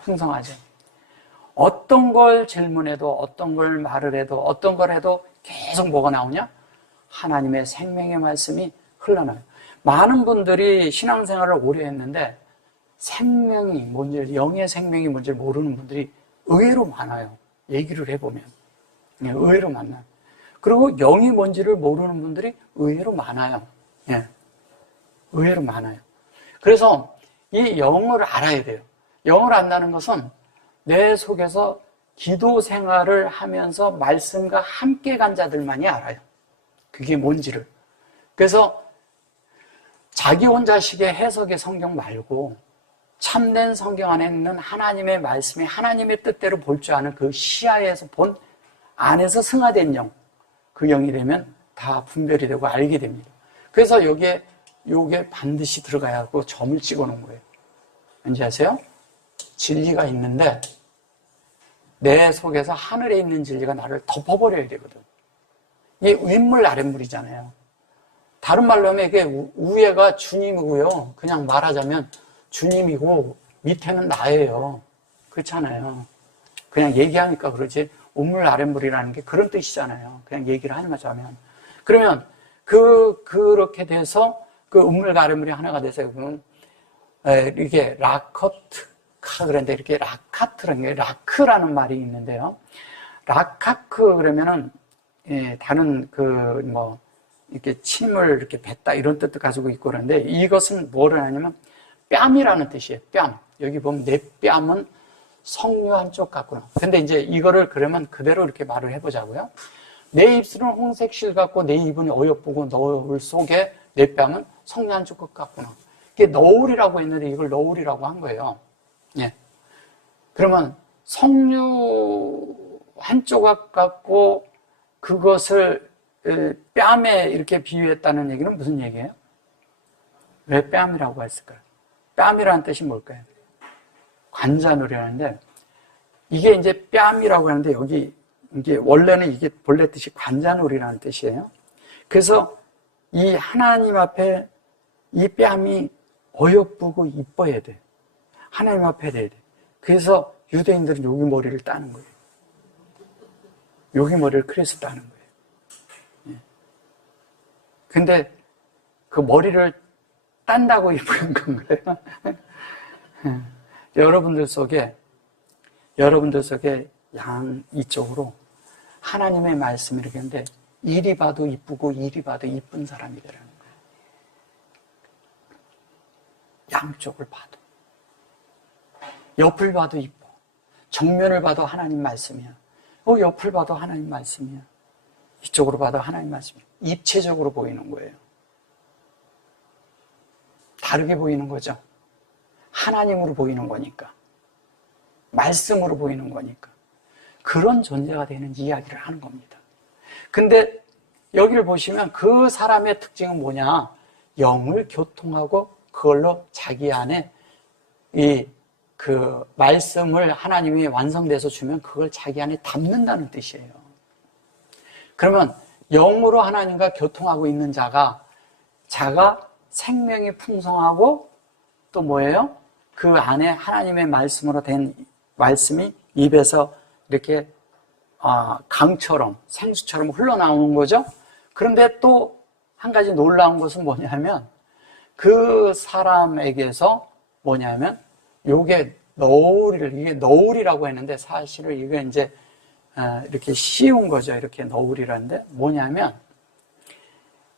풍성하죠. 어떤 걸 질문해도 어떤 걸 말을 해도 어떤 걸 해도 계속 뭐가 나오냐? 하나님의 생명의 말씀이 흘러나요. 많은 분들이 신앙생활을 오래 했는데 생명이 뭔지, 영의 생명이 뭔지 모르는 분들이 의외로 많아요. 얘기를 해보면. 의외로 많아요. 그리고 영이 뭔지를 모르는 분들이 의외로 많아요. 예. 의외로 많아요. 그래서 이 영을 알아야 돼요. 영을 안다는 것은 내 속에서 기도 생활을 하면서 말씀과 함께 간 자들만이 알아요. 그게 뭔지를. 그래서 자기 혼자식의 해석의 성경 말고 참된 성경 안에 있는 하나님의 말씀이 하나님의 뜻대로 볼 줄 아는 그 시야에서 본 안에서 승화된 영, 그 영이 되면 다 분별이 되고 알게 됩니다. 그래서 요게 반드시 들어가야 하고 점을 찍어 놓은 거예요. 뭔지 아세요? 진리가 있는데 내 속에서 하늘에 있는 진리가 나를 덮어버려야 되거든. 이게 윗물 아랫물이잖아요. 다른 말로 하면 이게 위에가 주님이고요. 그냥 말하자면 주님이고 밑에는 나예요. 그렇잖아요. 그냥 얘기하니까 그러지 윗물 아랫물이라는 게 그런 뜻이잖아요. 그냥 얘기를 하자면. 그러면 그렇게 돼서 그 윗물과 아랫물이 하나가 돼서 그러면 이게 라커트카 그런데 이렇게 라카트라는 게 라크라는 말이 있는데요. 라카크 그러면은 다른 이렇게 침을 이렇게 뱉다 이런 뜻도 가지고 있고 그런데 이것은 뭐를 하냐면 뺨이라는 뜻이에요. 뺨. 여기 보면 내 뺨은 성류 한쪽 같구나. 근데 이제 이거를 그러면 그대로 이렇게 말을 해보자고요. 내 입술은 홍색 실 같고 내 입은 어여쁘고 너울 속에 내 뺨은 성류 한쪽 같구나. 이게 너울이라고 했는데 이걸 너울이라고 한 거예요. 예. 그러면 성류 한 조각 갖고 그것을 뺨에 이렇게 비유했다는 얘기는 무슨 얘기예요? 왜 뺨이라고 했을까요? 뺨이라는 뜻이 뭘까요? 관자놀이라는데 이게 이제 뺨이라고 하는데 여기 이게 원래는 이게 본래 뜻이 관자놀이라는 뜻이에요. 그래서 이 하나님 앞에 이 뺨이 어여쁘고 이뻐야 돼. 하나님 앞에 돼야 돼. 그래서 유대인들은 여기 머리를 따는 거예요. 여기 머리를 그래서 따는 거예요. 근데 그 머리를 딴다고 이쁜 건가요? 여러분들 속에 양 이쪽으로 하나님의 말씀이 이렇게 있는데 이리 봐도 이쁘고 이리 봐도 이쁜 사람이 되라는 거예요. 양쪽을 봐도. 옆을 봐도 이뻐. 정면을 봐도 하나님 말씀이야. 옆을 봐도 하나님 말씀이야. 이쪽으로 봐도 하나님 말씀이야. 입체적으로 보이는 거예요. 다르게 보이는 거죠. 하나님으로 보이는 거니까. 말씀으로 보이는 거니까. 그런 존재가 되는 이야기를 하는 겁니다. 근데 여기를 보시면 그 사람의 특징은 뭐냐? 영을 교통하고 그걸로 자기 안에 그 말씀을 하나님이 완성돼서 주면 그걸 자기 안에 담는다는 뜻이에요. 그러면 영으로 하나님과 교통하고 있는 자가 생명이 풍성하고 또 뭐예요? 그 안에 하나님의 말씀으로 된 말씀이 입에서 이렇게 강처럼 생수처럼 흘러나오는 거죠. 그런데 또 한 가지 놀라운 것은 뭐냐면 그 사람에게서 뭐냐면 이게 너울이라고 했는데 사실은 이게 이제 이렇게 쉬운 거죠. 이렇게 너울이라는데 뭐냐면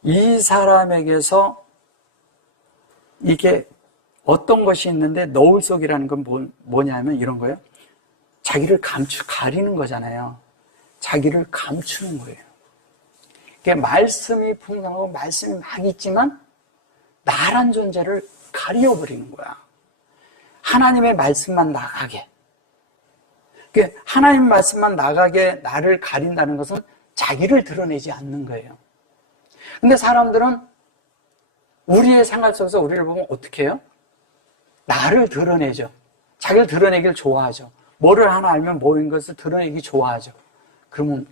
이 사람에게서 이게 어떤 것이 있는데 너울 속이라는 건 뭐냐면 이런 거예요. 자기를 가리는 거잖아요. 자기를 감추는 거예요. 그게 말씀이 풍성하고 말씀이 막 있지만 나란 존재를 가려버리는 거야. 하나님의 말씀만 나가게. 하나님의 말씀만 나가게 나를 가린다는 것은 자기를 드러내지 않는 거예요. 근데 사람들은 우리의 생활 속에서 우리를 보면 어떻게 해요? 나를 드러내죠. 자기를 드러내기를 좋아하죠. 뭐를 하나 알면 뭐인 것을 드러내기 좋아하죠. 그러면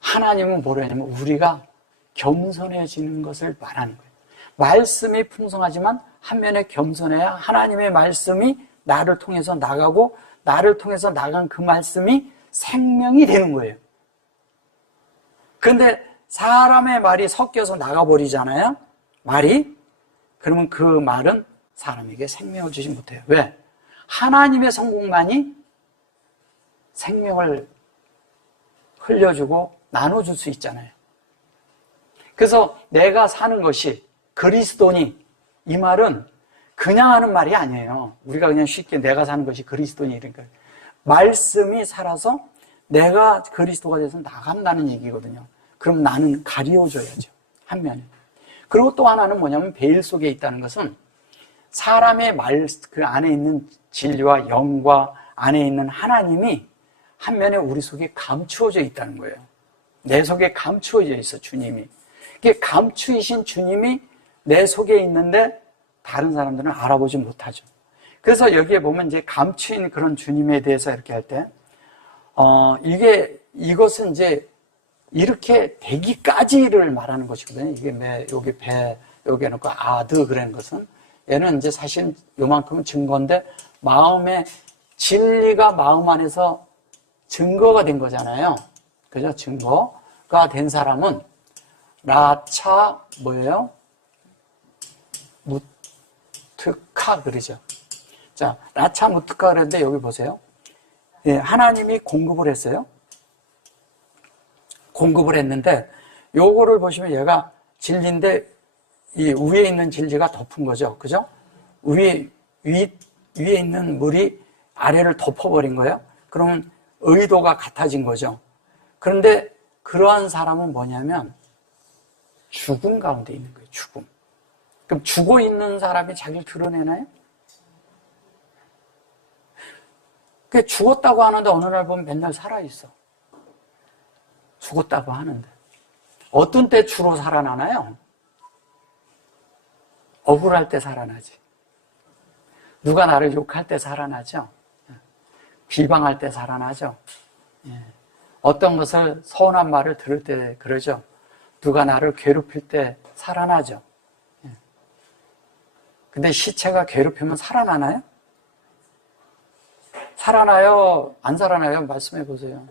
하나님은 뭐라 하냐면 우리가 겸손해지는 것을 말하는 거예요. 말씀이 풍성하지만 한면에 겸손해야 하나님의 말씀이 나를 통해서 나가고 나를 통해서 나간 그 말씀이 생명이 되는 거예요. 그런데 사람의 말이 섞여서 나가버리잖아요. 말이. 그러면 그 말은 사람에게 생명을 주지 못해요. 왜? 하나님의 성공만이 생명을 흘려주고 나눠줄 수 있잖아요. 그래서 내가 사는 것이 그리스도니, 이 말은 그냥 하는 말이 아니에요. 우리가 그냥 쉽게 내가 사는 것이 그리스도니 이러니까 말씀이 살아서 내가 그리스도가 돼서 나간다는 얘기거든요. 그럼 나는 가려줘야죠. 한 면에. 그리고 또 하나는 뭐냐면 베일 속에 있다는 것은 사람의 그 안에 있는 진리와 영과 안에 있는 하나님이 한 면에 우리 속에 감추어져 있다는 거예요. 내 속에 감추어져 있어, 주님이. 이게 감추이신 주님이 내 속에 있는데 다른 사람들은 알아보지 못하죠. 그래서 여기에 보면 이제 감추인 그런 주님에 대해서 이렇게 할 때, 이것은 이제 이렇게 되기까지를 말하는 것이거든요. 이게 여기 여기 해놓고 아드 그라는 것은 얘는 이제 사실 요만큼은 증거인데 마음의 진리가 마음 안에서 증거가 된 거잖아요. 그죠? 증거가 된 사람은 라차 뭐예요? 무트카 그러죠. 자, 라차 무트카 그랬는데 여기 보세요. 예, 하나님이 공급을 했어요. 공급을 했는데 요거를 보시면 얘가 진리인데 이 위에 있는 진리가 덮은 거죠. 그죠? 위에 있는 물이 아래를 덮어버린 거예요. 그러면 의도가 같아진 거죠. 그런데 그러한 사람은 뭐냐면 죽음 가운데 있는 거예요. 죽음. 그럼 죽어 있는 사람이 자기를 드러내나요? 그 죽었다고 하는데 어느 날 보면 맨날 살아있어. 죽었다고 하는데. 어떤 때 주로 살아나나요? 억울할 때 살아나지. 누가 나를 욕할 때 살아나죠. 비방할 때 살아나죠. 어떤 것을 서운한 말을 들을 때 그러죠. 누가 나를 괴롭힐 때 살아나죠. 근데 시체가 괴롭히면 살아나나요? 살아나요? 안 살아나요? 말씀해 보세요.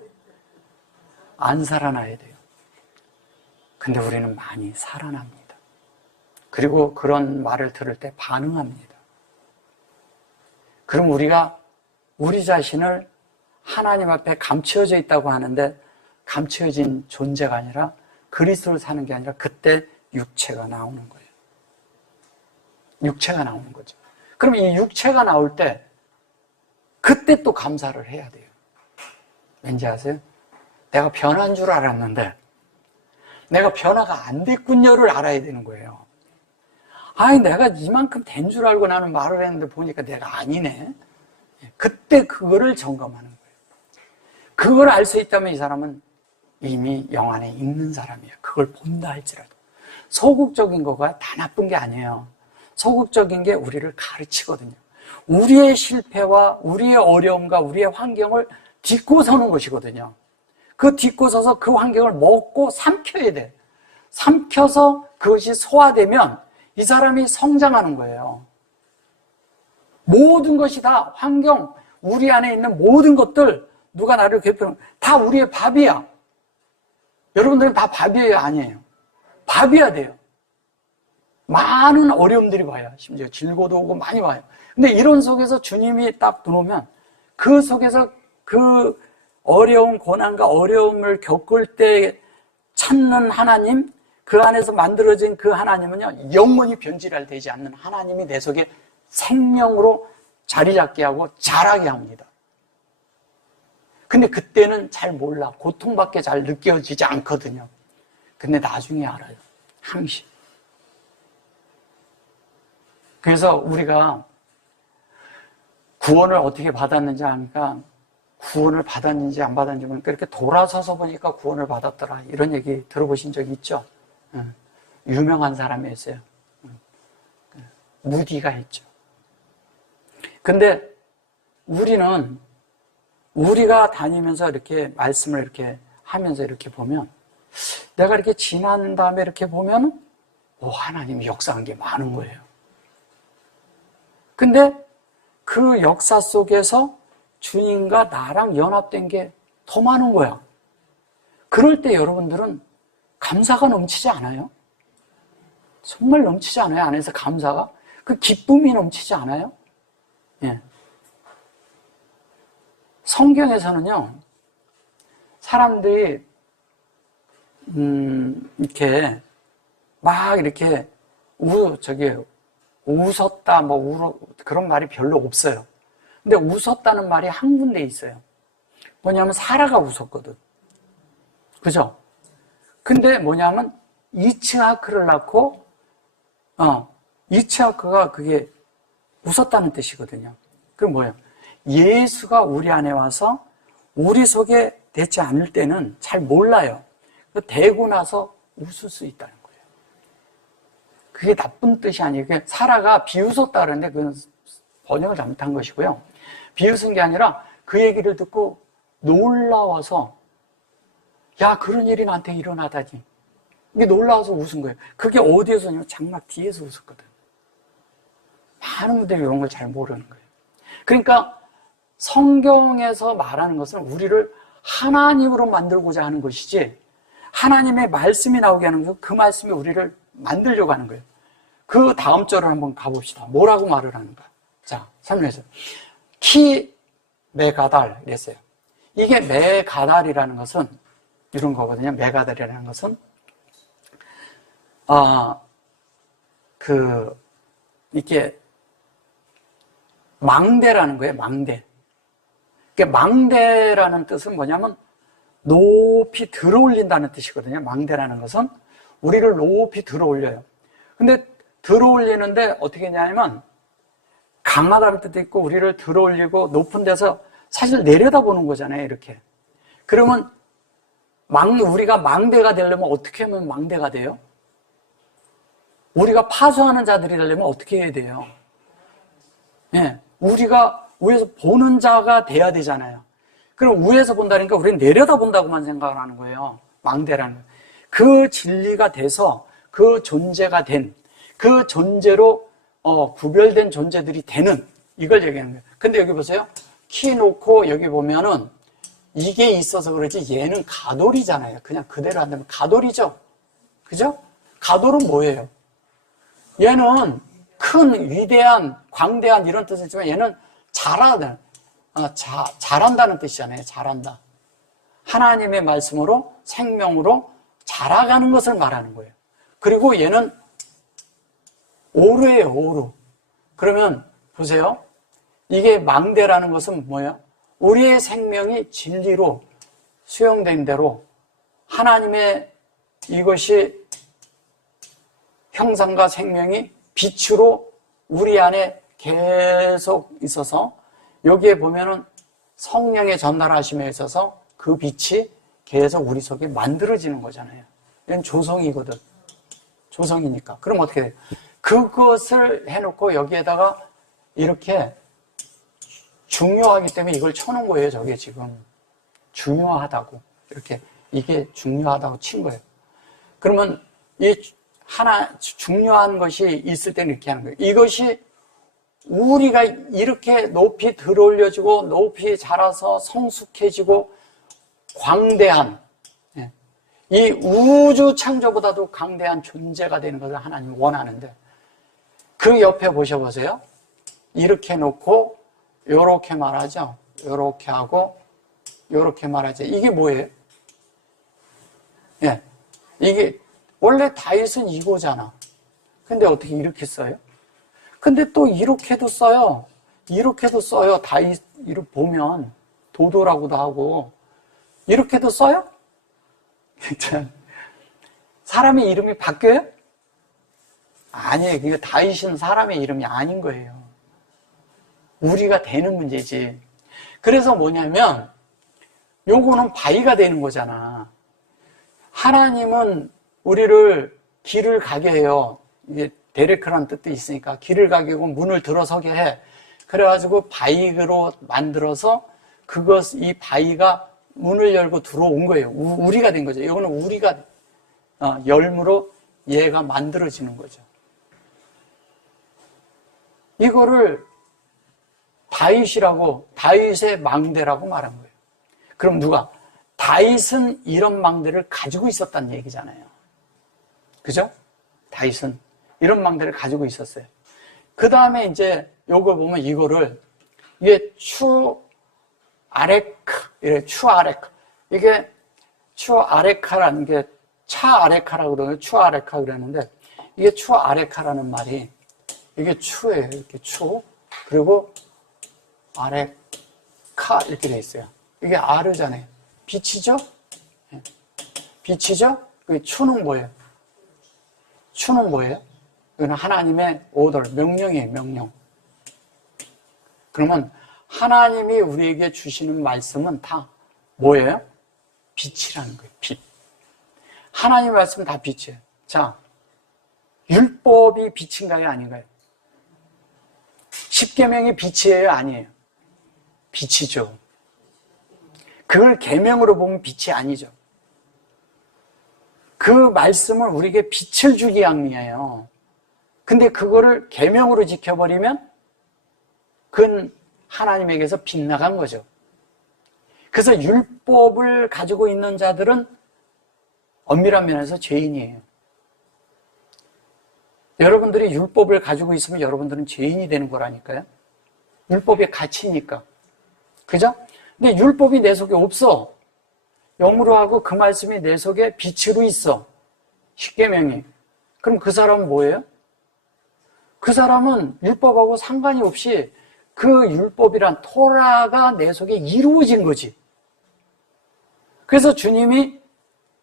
안 살아나야 돼요. 근데 우리는 많이 살아납니다. 그리고 그런 말을 들을 때 반응합니다. 그럼 우리가 우리 자신을 하나님 앞에 감추어져 있다고 하는데 감추어진 존재가 아니라 그리스도를 사는 게 아니라 그때 육체가 나오는 거예요. 육체가 나오는 거죠. 그럼 이 육체가 나올 때 그때 또 감사를 해야 돼요. 왠지 아세요? 내가 변한 줄 알았는데 내가 변화가 안 됐군요를 알아야 되는 거예요. 아니 내가 이만큼 된 줄 알고 나는 말을 했는데 보니까 내가 아니네. 그때 그거를 점검하는 거예요. 그걸 알 수 있다면 이 사람은 이미 영 안에 있는 사람이에요. 그걸 본다 할지라도. 소극적인 거가 다 나쁜 게 아니에요. 소극적인 게 우리를 가르치거든요. 우리의 실패와 우리의 어려움과 우리의 환경을 딛고 서는 것이거든요. 그 딛고 서서 그 환경을 먹고 삼켜야 돼. 삼켜서 그것이 소화되면 이 사람이 성장하는 거예요. 모든 것이 다 환경, 우리 안에 있는 모든 것들, 누가 나를 괴롭히는 다 우리의 밥이야. 여러분들은 다 밥이에요, 아니에요? 밥이야 돼요. 많은 어려움들이 와요. 심지어 질고도 오고 많이 와요. 근데 이런 속에서 주님이 딱 들어오면 그 속에서 그 어려운 고난과 어려움을 겪을 때 찾는 하나님, 그 안에서 만들어진 그 하나님은요, 영원히 변질되지 않는 하나님이 내 속에 생명으로 자리 잡게 하고 자라게 합니다. 근데 그때는 잘 몰라. 고통밖에 잘 느껴지지 않거든요. 근데 나중에 알아요. 항시. 그래서 우리가 구원을 어떻게 받았는지 아니까 구원을 받았는지 안 받았는지 보니까 이렇게 돌아서서 보니까 구원을 받았더라. 이런 얘기 들어보신 적이 있죠? 유명한 사람이 있어요. 무디가 했죠. 근데 우리가 다니면서 이렇게 말씀을 이렇게 하면서 이렇게 보면 내가 이렇게 지난 다음에 이렇게 보면 하나님이 역사한 게 많은 거예요. 근데 그 역사 속에서 주님과 나랑 연합된 게 더 많은 거야. 그럴 때 여러분들은 감사가 넘치지 않아요? 정말 넘치지 않아요? 안에서 감사가? 그 기쁨이 넘치지 않아요? 예. 성경에서는요, 사람들이, 이렇게, 막 이렇게, 웃었다, 그런 말이 별로 없어요. 근데 웃었다는 말이 한 군데 있어요. 뭐냐면, 사라가 웃었거든. 그죠? 근데 뭐냐면, 이츠하크를 낳고, 이츠하크가 그게 웃었다는 뜻이거든요. 그럼 뭐예요? 예수가 우리 안에 와서 우리 속에 되지 않을 때는 잘 몰라요. 되고 나서 웃을 수 있다는 거예요. 그게 나쁜 뜻이 아니에요. 사라가 비웃었다 그러는데 그건 번역을 잘못한 것이고요. 비웃은 게 아니라 그 얘기를 듣고 놀라워서 야, 그런 일이 나한테 일어나다니. 이게 놀라워서 웃은 거예요. 그게 어디에서냐면 장막 뒤에서 웃었거든. 많은 분들이 이런 걸 잘 모르는 거예요. 그러니까 성경에서 말하는 것은 우리를 하나님으로 만들고자 하는 것이지 하나님의 말씀이 나오게 하는 것, 그 말씀이 우리를 만들려고 하는 거예요. 그 다음 절을 한번 가봅시다. 뭐라고 말을 하는가? 자, 설명해서 키 메가달 이랬어요. 이게 메가달이라는 것은 이런 거거든요. 메가달이라는 것은 이게 망대라는 거예요. 망대. 망대라는 뜻은 뭐냐면 높이 들어올린다는 뜻이거든요. 망대라는 것은 우리를 높이 들어올려요. 근데 들어올리는데 어떻게 했냐면 강하다는 뜻도 있고 우리를 들어올리고 높은 데서 사실 내려다보는 거잖아요. 이렇게. 그러면 우리가 망대가 되려면 어떻게 하면 망대가 돼요? 우리가 파수하는 자들이 되려면 어떻게 해야 돼요? 예, 우리가 위에서 보는 자가 돼야 되잖아요. 그럼 위에서 본다니까 우리는 내려다본다고만 생각을 하는 거예요. 망대라는 거예요. 그 진리가 돼서 그 존재가 된, 그 존재로 구별된 존재들이 되는, 이걸 얘기하는 거예요. 근데 여기 보세요. 키 놓고 여기 보면은 이게 있어서 그러지 얘는 가돌이잖아요. 그냥 그대로 한다면 가돌이죠. 그죠? 가돌은 뭐예요? 얘는 큰, 위대한, 광대한 이런 뜻이지만 얘는 잘한다는 뜻이잖아요. 잘한다. 하나님의 말씀으로, 생명으로 자라가는 것을 말하는 거예요. 그리고 얘는 오르예요, 오르. 그러면 보세요. 이게 망대라는 것은 뭐예요? 우리의 생명이 진리로 수용된 대로 하나님의 이것이 형상과 생명이 빛으로 우리 안에 계속 있어서 여기에 보면은 성령의 전달하심에 있어서 그 빛이 계속 우리 속에 만들어지는 거잖아요. 이건 조성이거든. 조성이니까. 그럼 어떻게 돼요? 그것을 해놓고 여기에다가 이렇게 중요하기 때문에 이걸 쳐놓은 거예요. 저게 지금 중요하다고 이렇게 이게 중요하다고 친 거예요. 그러면 이 하나 중요한 것이 있을 때는 이렇게 하는 거예요. 이것이 우리가 이렇게 높이 들어올려지고 높이 자라서 성숙해지고 광대한 이 우주 창조보다도 강대한 존재가 되는 것을 하나님이 원하는데 그 옆에 보셔보세요. 이렇게 놓고 요렇게 말하죠. 요렇게 하고 요렇게 말하죠. 이게 뭐예요? 예, 이게 원래 다윗은 이거잖아. 근데 어떻게 이렇게 써요? 근데 또 이렇게도 써요. 이렇게도 써요. 다윗 이름 보면 도도라고도 하고 이렇게도 써요? 사람의 이름이 바뀌어요? 아니에요. 그게 다윗은 사람의 이름이 아닌 거예요. 우리가 되는 문제지. 그래서 뭐냐면 요거는 바위가 되는 거잖아. 하나님은 우리를 길을 가게 해요. 이게 데레크라는 뜻도 있으니까 길을 가게 하고 문을 들어서게 해. 그래가지고 바위로 만들어서 이 바위가 문을 열고 들어온 거예요. 우리가 된 거죠. 이거는 우리가 열무로 얘가 만들어지는 거죠. 이거를 다윗의 망대라고 말한 거예요. 그럼 누가? 다윗은 이런 망대를 가지고 있었다는 얘기잖아요. 그죠? 다윗은 이런 망대를 가지고 있었어요. 그 다음에 이제 요걸 보면 이게 추아레카. 이게 추아레카라는 게 차아레카라고 그러는데 추아레카 그러는데 이게 추아레카라는 말이 이게 추예요. 이렇게 추. 그리고 아레카 이렇게 돼 있어요. 이게 아르잖아요. 빛이죠? 빛이죠? 그 추는 뭐예요? 추는 뭐예요? 이거는 하나님의 오더, 명령이에요, 명령. 그러면 하나님이 우리에게 주시는 말씀은 다 뭐예요? 빛이라는 거예요, 빛. 하나님의 말씀은 다 빛이에요. 자, 율법이 빛인가요, 아닌가요? 십계명이 빛이에요, 아니에요? 빛이죠. 그걸 계명으로 보면 빛이 아니죠. 그 말씀을 우리에게 빛을 주기 위함이에요. 근데 그거를 계명으로 지켜버리면 그건 하나님에게서 빗나간 거죠. 그래서 율법을 가지고 있는 자들은 엄밀한 면에서 죄인이에요. 여러분들이 율법을 가지고 있으면 여러분들은 죄인이 되는 거라니까요. 율법의 가치니까. 그죠? 근데 율법이 내 속에 없어. 영으로 하고 그 말씀이 내 속에 빛으로 있어. 십계명이. 그럼 그 사람은 뭐예요? 그 사람은 율법하고 상관이 없이 그 율법이란 토라가 내 속에 이루어진 거지. 그래서 주님이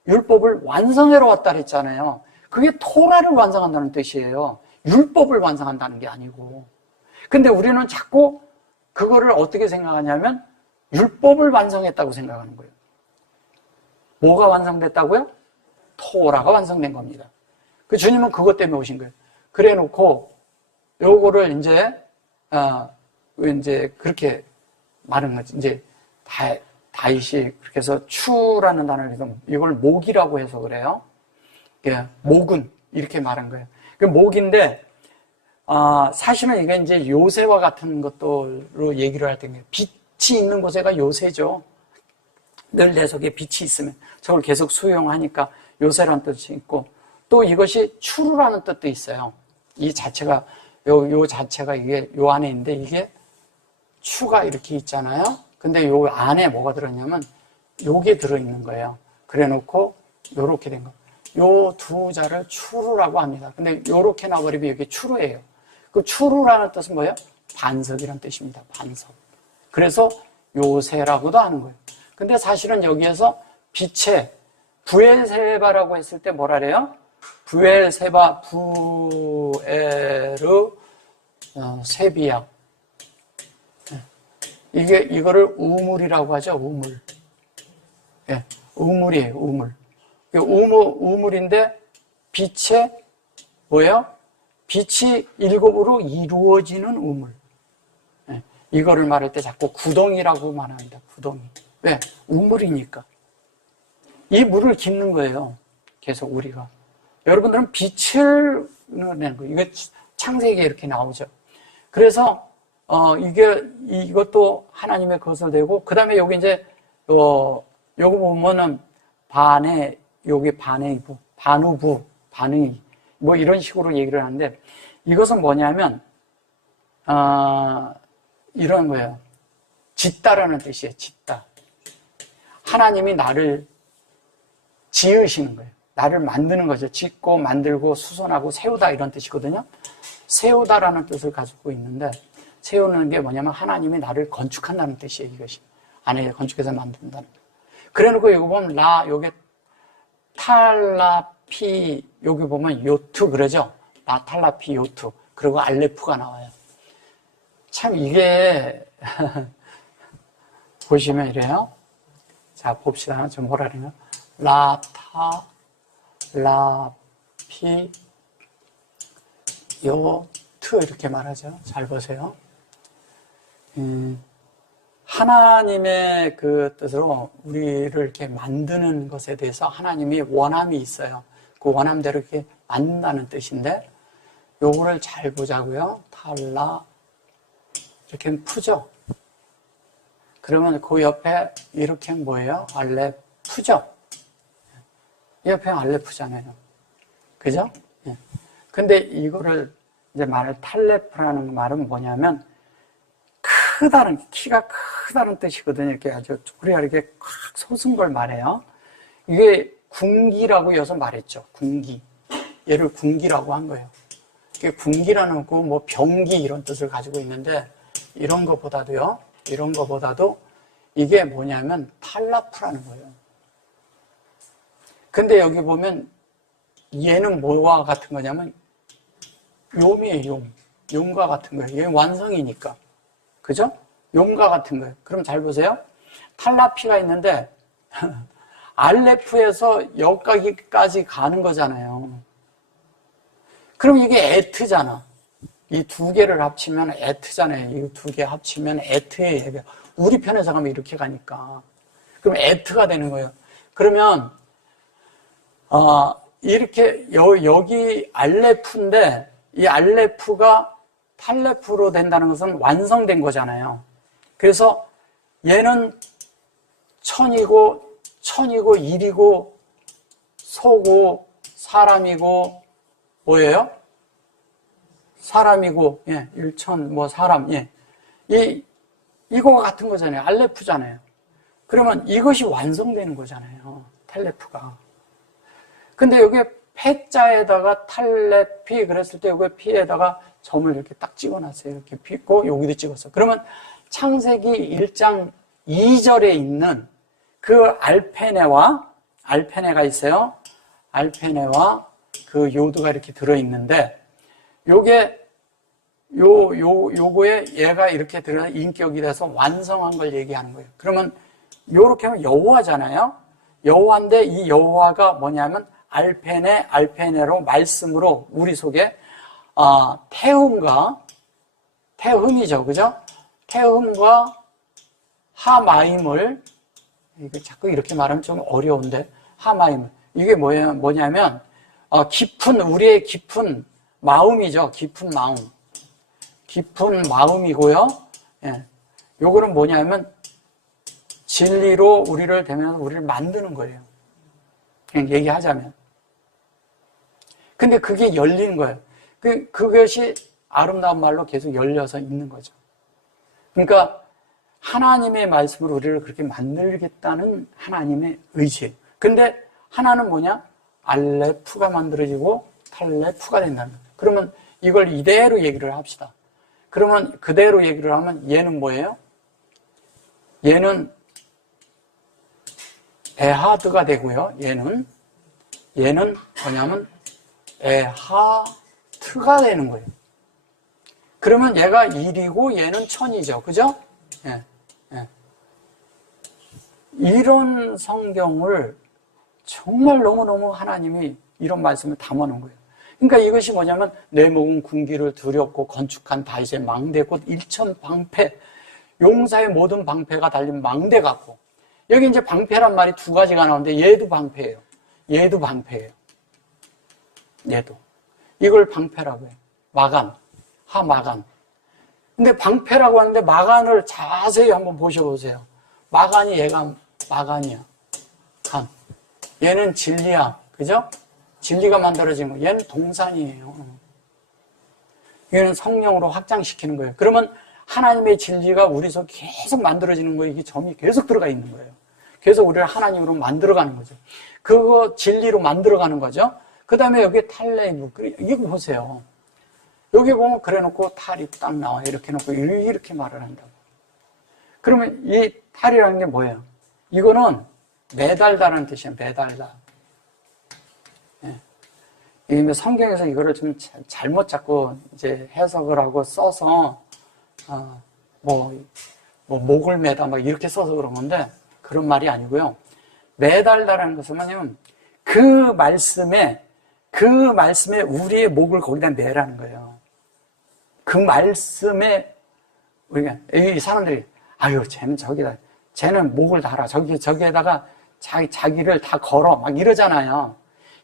율법을 완성하러 왔다 그랬잖아요. 그게 토라를 완성한다는 뜻이에요. 율법을 완성한다는 게 아니고. 근데 우리는 자꾸 그거를 어떻게 생각하냐면 율법을 완성했다고 생각하는 거예요. 뭐가 완성됐다고요? 토라가 완성된 겁니다. 그 주님은 그것 때문에 오신 거예요. 그래 놓고 요거를 이제 그렇게 말한 거지. 이제 다윗이 그렇게 해서 추라는 단어를 해서 이걸 목이라고 해서 그래요. 목은 이렇게 말한 거예요. 그 목인데 사실은 이게 이제 요새와 같은 것들로 얘기를 할 때 빛이 있는 곳에가 요새죠. 늘 내 속에 빛이 있으면 저걸 계속 수용하니까 요새라는 뜻이 있고 또 이것이 추루라는 뜻도 있어요. 이 자체가, 요 자체가 이게 요 안에 있는데 이게 추가 이렇게 있잖아요. 근데 요 안에 뭐가 들어있냐면 요게 들어있는 거예요. 그래 놓고 요렇게 된 거. 요 두 자를 추루라고 합니다. 근데 요렇게 나버리면 이게 추루예요. 그 추루라는 뜻은 뭐예요? 반석이라는 뜻입니다. 반석. 그래서 요새라고도 하는 거예요. 근데 사실은 여기에서 빛의 부엘세바라고 했을 때 뭐라 그래요? 부엘세바, 부에르, 세비야. 이거를 우물이라고 하죠, 우물. 예, 우물이에요, 우물. 우물인데, 빛의, 뭐예요? 빛이 일곱으로 이루어지는 우물. 예, 이거를 말할 때 자꾸 구덩이라고 말합니다, 구덩이. 왜? 우물이니까. 이 물을 깃는 거예요, 계속 우리가. 여러분들은 빛을 내는 거예요. 이거 창세기에 이렇게 나오죠. 그래서, 이것도 하나님의 것을 되고, 그 다음에 여기 이제, 요거 보면은, 여기 반해부, 반우부, 반의, 뭐 이런 식으로 얘기를 하는데, 이것은 뭐냐면, 이런 거예요. 짓다라는 뜻이에요, 짓다. 하나님이 나를 지으시는 거예요. 나를 만드는 거죠. 짓고, 만들고, 수선하고, 세우다 이런 뜻이거든요. 세우다라는 뜻을 가지고 있는데, 세우는 게 뭐냐면 하나님이 나를 건축한다는 뜻이에요, 이것이. 안에 건축해서 만든다는 거. 그래 놓고 여기 보면 요게 탈라피, 여기 보면 요트 그러죠? 탈라피 요트. 그리고 알레프가 나와요. 참 이게, 보시면 이래요. 자, 봅시다. 좀 뭐라 그래요? 라피, 요트 이렇게 말하죠. 잘 보세요. 하나님의 그 뜻으로 우리를 이렇게 만드는 것에 대해서 하나님이 원함이 있어요. 그 원함대로 이렇게 만든다는 뜻인데, 요거를 잘 보자고요. 이렇게 푸죠. 그러면 그 옆에 이렇게 뭐예요? 알레프죠. 이 옆에 알레프잖아요. 그죠? 예. 근데 이거를 이제 탈레프라는 말은 뭐냐면, 크다는, 키가 크다는 뜻이거든요. 이렇게 아주 우리가 이렇게 콱 솟은 걸 말해요. 이게 군기라고 여기서 말했죠. 군기. 얘를 군기라고 한 거예요. 이게 군기라는 거, 뭐 병기 이런 뜻을 가지고 있는데, 이런 것보다도 이게 뭐냐면 탈라프라는 거예요. 근데 여기 보면 얘는 뭐와 같은 거냐면 용이에요, 용. 용과 같은 거예요. 얘 완성이니까. 그죠? 용과 같은 거예요. 그럼 잘 보세요. 탈라피가 있는데 알레프에서 여기까지 가는 거잖아요. 그럼 이게 에트잖아. 이 두 개를 합치면 에트잖아요. 이 두 개 합치면 에트의 얘기야. 우리 편에서 가면 이렇게 가니까. 그럼 에트가 되는 거예요. 그러면 이렇게 여기 알레프인데 이 알레프가 탈레프로 된다는 것은 완성된 거잖아요. 그래서 얘는 천이고 일이고 소고 사람이고 뭐예요? 사람이고 일천 뭐 사람 이거와 같은 거잖아요. 알레프잖아요. 그러면 이것이 완성되는 거잖아요. 탈레프가. 근데 여기 패자에다가 탈레피 그랬을 때 여기 피에다가 점을 이렇게 딱 찍어놨어요. 이렇게 피고 여기도 찍었어. 그러면 창세기 1장 2절에 있는 그 알페네가 있어요. 알페네와 그 요드가 이렇게 들어있는데 요거에 얘가 이렇게 인격이 돼서 완성한 걸 얘기하는 거예요. 그러면 요렇게 하면 여호와잖아요. 여호와인데 이 여호와가 뭐냐면 알페네로 말씀으로 우리 속에 태음이죠, 그죠? 태음과 하마임을 이거 자꾸 이렇게 말하면 좀 어려운데 하마임 이게 뭐냐면 우리의 깊은 마음이죠, 깊은 마음이고요. 예, 요거는 뭐냐면 진리로 우리를 대면서 우리를 만드는 거예요. 그냥 얘기하자면. 근데 그게 열리는 거예요. 그것이 아름다운 말로 계속 열려서 있는 거죠. 그러니까 하나님의 말씀으로 우리를 그렇게 만들겠다는 하나님의 의지예요. 근데 하나는 뭐냐? 알레프가 만들어지고 탈레프가 된다는 거예요. 그러면 이걸 이대로 얘기를 합시다. 그러면 그대로 얘기를 하면 얘는 뭐예요? 얘는 에하드가 되고요. 얘는 뭐냐면 에하트가 되는 거예요. 그러면 얘가 1이고 얘는 1000이죠. 그죠? 예, 예. 이런 성경을 정말 너무너무 하나님이 이런 말씀을 담아놓은 거예요. 그러니까 이것이 뭐냐면 내 목은 군기를 두렵고 건축한 다윗의 망대 곧 일천방패, 용사의 모든 방패가 달린 망대 같고, 여기 이제 방패란 말이 두 가지가 나오는데 얘도 방패예요. 얘도 방패예요. 얘도. 이걸 방패라고 해요. 마간, 하마간. 근데 방패라고 하는데 마간을 자세히 한번 보셔보세요. 마간이 얘가 마간이야. 간. 얘는 진리야. 그죠? 진리가 만들어진 거. 얘는 동산이에요. 얘는 성령으로 확장시키는 거예요. 그러면 하나님의 진리가 우리 속에 계속 만들어지는 거예요. 이게 점이 계속 들어가 있는 거예요. 계속 우리를 하나님으로 만들어가는 거죠. 그거 진리로 만들어가는 거죠. 그 다음에 여기 탈레이브. 이거 보세요. 여기 보면 그래 놓고 탈이 딱 나와요. 이렇게 놓고 이렇게 말을 한다고. 그러면 이 탈이라는 게 뭐예요? 이거는 매달다는 뜻이에요. 매달다. 예. 성경에서 이거를 좀 잘못 자꾸 이제 해석을 하고 써서, 목을 매다 막 이렇게 써서 그런 건데, 그런 말이 아니고요. 매달다라는 것은 뭐냐면, 그 말씀에 우리의 목을 거기다 매라는 거예요. 그 말씀에, 우리가, 이 사람들이, 쟤는 목을 달아. 저기에다가 자기를 다 걸어. 막 이러잖아요.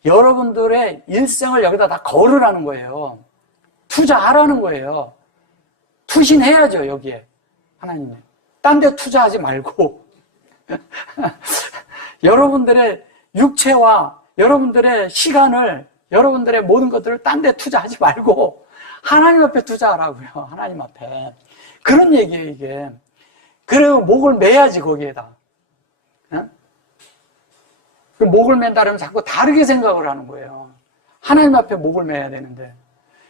여러분들의 일생을 여기다 다 걸으라는 거예요. 투자하라는 거예요. 투신해야죠, 여기에. 하나님이. 딴 데 투자하지 말고. 여러분들의 육체와 여러분들의 시간을, 여러분들의 모든 것들을 딴 데 투자하지 말고 하나님 앞에 투자하라고요. 하나님 앞에. 그런 얘기예요, 이게. 그리고 목을 매야지, 거기에다. 그 목을 맨다 그러면 자꾸 다르게 생각을 하는 거예요. 하나님 앞에 목을 매야 되는데.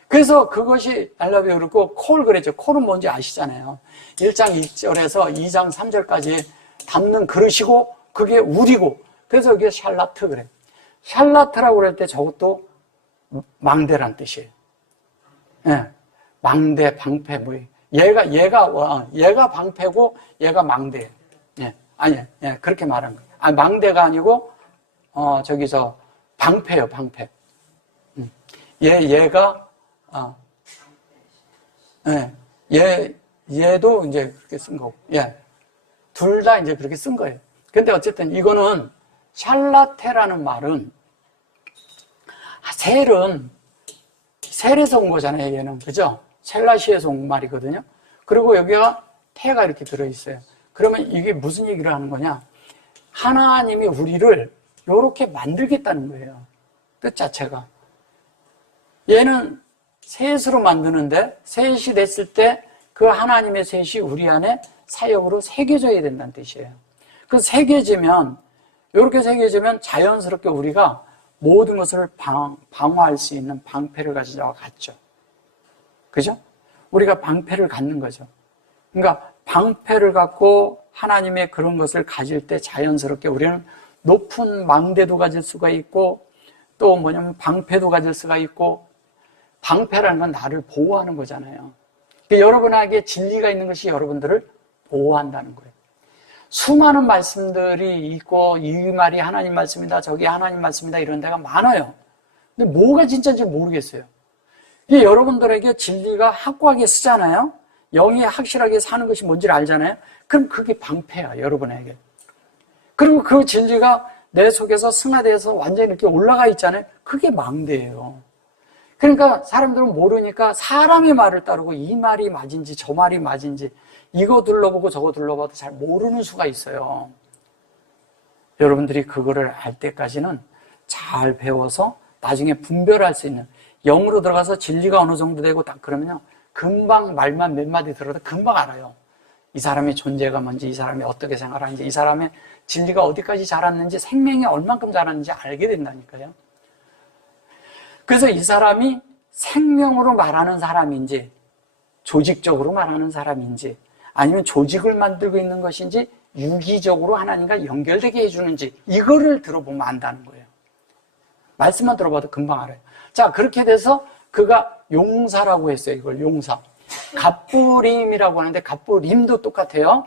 그래서 그것이 알라뷰 그렇고 콜 그랬죠. 콜은 뭔지 아시잖아요. 1장 1절에서 2장 3절까지 담는 그릇이고 그게 우리고, 그래서 이게 샬라트 그래. 샬라트라고 그럴 때 저것도 망대란 뜻이에요. 예. 망대, 방패, 뭐. 얘가 방패고 얘가 망대예요. 예. 예. 그렇게 말한 거예요. 망대가 아니고, 방패요, 방패. 얘도 이제 그렇게 쓴 거고, 예. 둘 다 이제 그렇게 쓴 거예요. 근데 어쨌든 이거는 샬라테라는 말은 셀에서 온 거잖아요, 얘는. 그죠? 셀라시에서 온 말이거든요. 그리고 여기가 태가 이렇게 들어있어요. 그러면 이게 무슨 얘기를 하는 거냐? 하나님이 우리를 이렇게 만들겠다는 거예요. 뜻 자체가. 얘는 셋으로 만드는데, 셋이 됐을 때 그 하나님의 셋이 우리 안에 사역으로 새겨져야 된다는 뜻이에요. 그 새겨지면, 이렇게 새겨지면 자연스럽게 우리가 모든 것을 방어할 수 있는 방패를 가지고 같죠. 그죠? 우리가 방패를 갖는 거죠. 그러니까 방패를 갖고 하나님의 그런 것을 가질 때 자연스럽게 우리는 높은 망대도 가질 수가 있고, 또 뭐냐면 방패도 가질 수가 있고, 방패라는 건 나를 보호하는 거잖아요. 그러니까 여러분에게 진리가 있는 것이 여러분들을 보호한다는 거예요. 수많은 말씀들이 있고, 이 말이 하나님 말씀이다, 저기 하나님 말씀이다, 이런 데가 많아요. 근데 뭐가 진짜인지 모르겠어요. 이게 여러분들에게 진리가 확고하게 쓰잖아요. 영이 확실하게 사는 것이 뭔지를 알잖아요. 그럼 그게 방패야, 여러분에게. 그리고 그 진리가 내 속에서 승화돼서 완전히 이렇게 올라가 있잖아요. 그게 망대예요. 그러니까 사람들은 모르니까 사람의 말을 따르고 이 말이 맞은지 저 말이 맞은지 이거 둘러보고 저거 둘러봐도 잘 모르는 수가 있어요. 여러분들이 그거를 알 때까지는 잘 배워서 나중에 분별할 수 있는, 영으로 들어가서 진리가 어느 정도 되고 딱 그러면요, 금방 말만 몇 마디 들어도 금방 알아요. 이 사람의 존재가 뭔지, 이 사람이 어떻게 생활하는지, 이 사람의 진리가 어디까지 자랐는지, 생명이 얼만큼 자랐는지 알게 된다니까요. 그래서 이 사람이 생명으로 말하는 사람인지, 조직적으로 말하는 사람인지, 아니면 조직을 만들고 있는 것인지, 유기적으로 하나님과 연결되게 해주는지, 이거를 들어보면 안다는 거예요. 말씀만 들어봐도 금방 알아요. 자, 그렇게 돼서 그가 용사라고 했어요. 이걸 용사. 갑부림이라고 하는데, 갑부림도 똑같아요.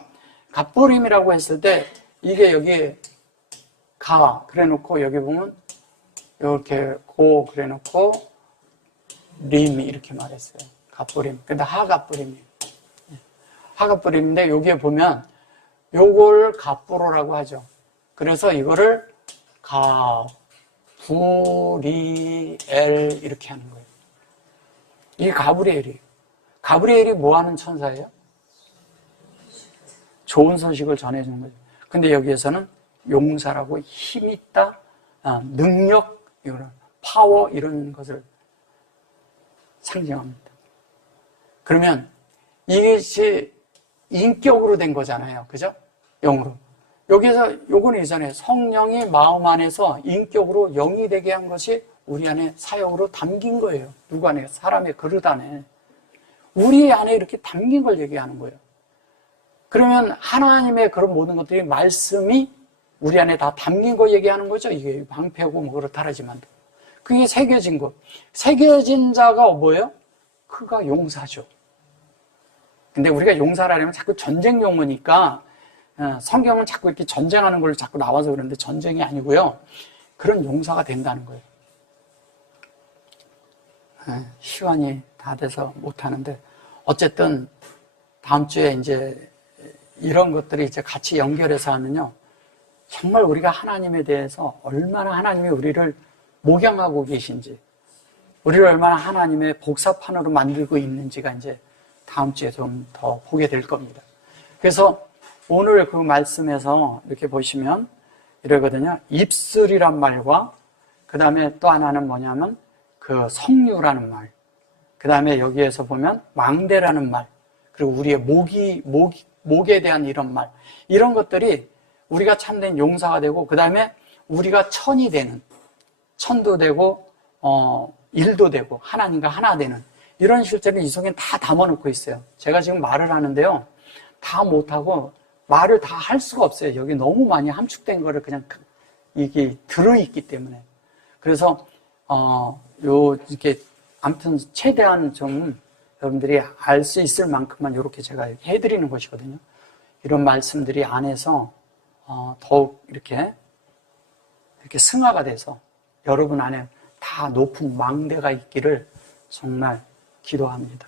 갑부림이라고 했을 때, 이게 여기 가 그래 놓고 여기 보면 이렇게 고 그래 놓고 림이 이렇게 말했어요. 갑부림. 근데 하갑부림이에요. 하갑부림인데 여기에 보면 요걸 갑부로라고 하죠. 그래서 이거를 가브리엘 이렇게 하는 거예요. 이게 가브리엘이에요. 가브리엘이 뭐 하는 천사예요? 좋은 소식을 전해주는 거죠. 근데 여기에서는 용사라고 힘있다, 능력, 파워 이런 것을 상징합니다. 그러면 이것이 인격으로 된 거잖아요. 그죠? 영으로. 여기에서 요거는 이전에 성령이 마음 안에서 인격으로 영이 되게 한 것이 우리 안에 사역으로 담긴 거예요. 누구 안에? 사람의 그릇 안에. 우리 안에 이렇게 담긴 걸 얘기하는 거예요. 그러면 하나님의 그런 모든 것들이 말씀이 우리 안에 다 담긴 거 얘기하는 거죠. 이게 방패고 뭐 그렇다라지만 그게 새겨진 것. 새겨진 자가 뭐예요? 그가 용사죠. 근데 우리가 용사라면 자꾸 전쟁 용어니까 성경은 자꾸 이렇게 전쟁하는 걸 자꾸 나와서 그러는데 전쟁이 아니고요. 그런 용사가 된다는 거예요. 시간이 다 돼서 못하는데 어쨌든 다음 주에 이제 이런 것들이 이제 같이 연결해서 하면요. 정말 우리가 하나님에 대해서 얼마나 하나님이 우리를 목양하고 계신지, 우리를 얼마나 하나님의 복사판으로 만들고 있는지가 이제 다음 주에 좀 더 보게 될 겁니다. 그래서 오늘 그 말씀에서 이렇게 보시면 이러거든요. 입술이란 말과 그 다음에 또 하나는 뭐냐면 그 성류라는 말, 그 다음에 여기에서 보면 망대라는 말, 그리고 우리의 목에 대한 이런 말, 이런 것들이 우리가 참된 용사가 되고 그 다음에 우리가 천이 되는, 천도 되고 일도 되고 하나님과 하나 되는 이런 실제를 이 속에 다 담아놓고 있어요. 제가 지금 말을 하는데요. 다 못하고 말을 다 할 수가 없어요. 여기 너무 많이 함축된 거를 그냥 이게 들어있기 때문에. 그래서 이렇게 아무튼 최대한 좀 여러분들이 알 수 있을 만큼만 이렇게 제가 해드리는 것이거든요. 이런 말씀들이 안에서 더욱 이렇게 승화가 돼서 여러분 안에 다 높은 망대가 있기를 정말 기도합니다.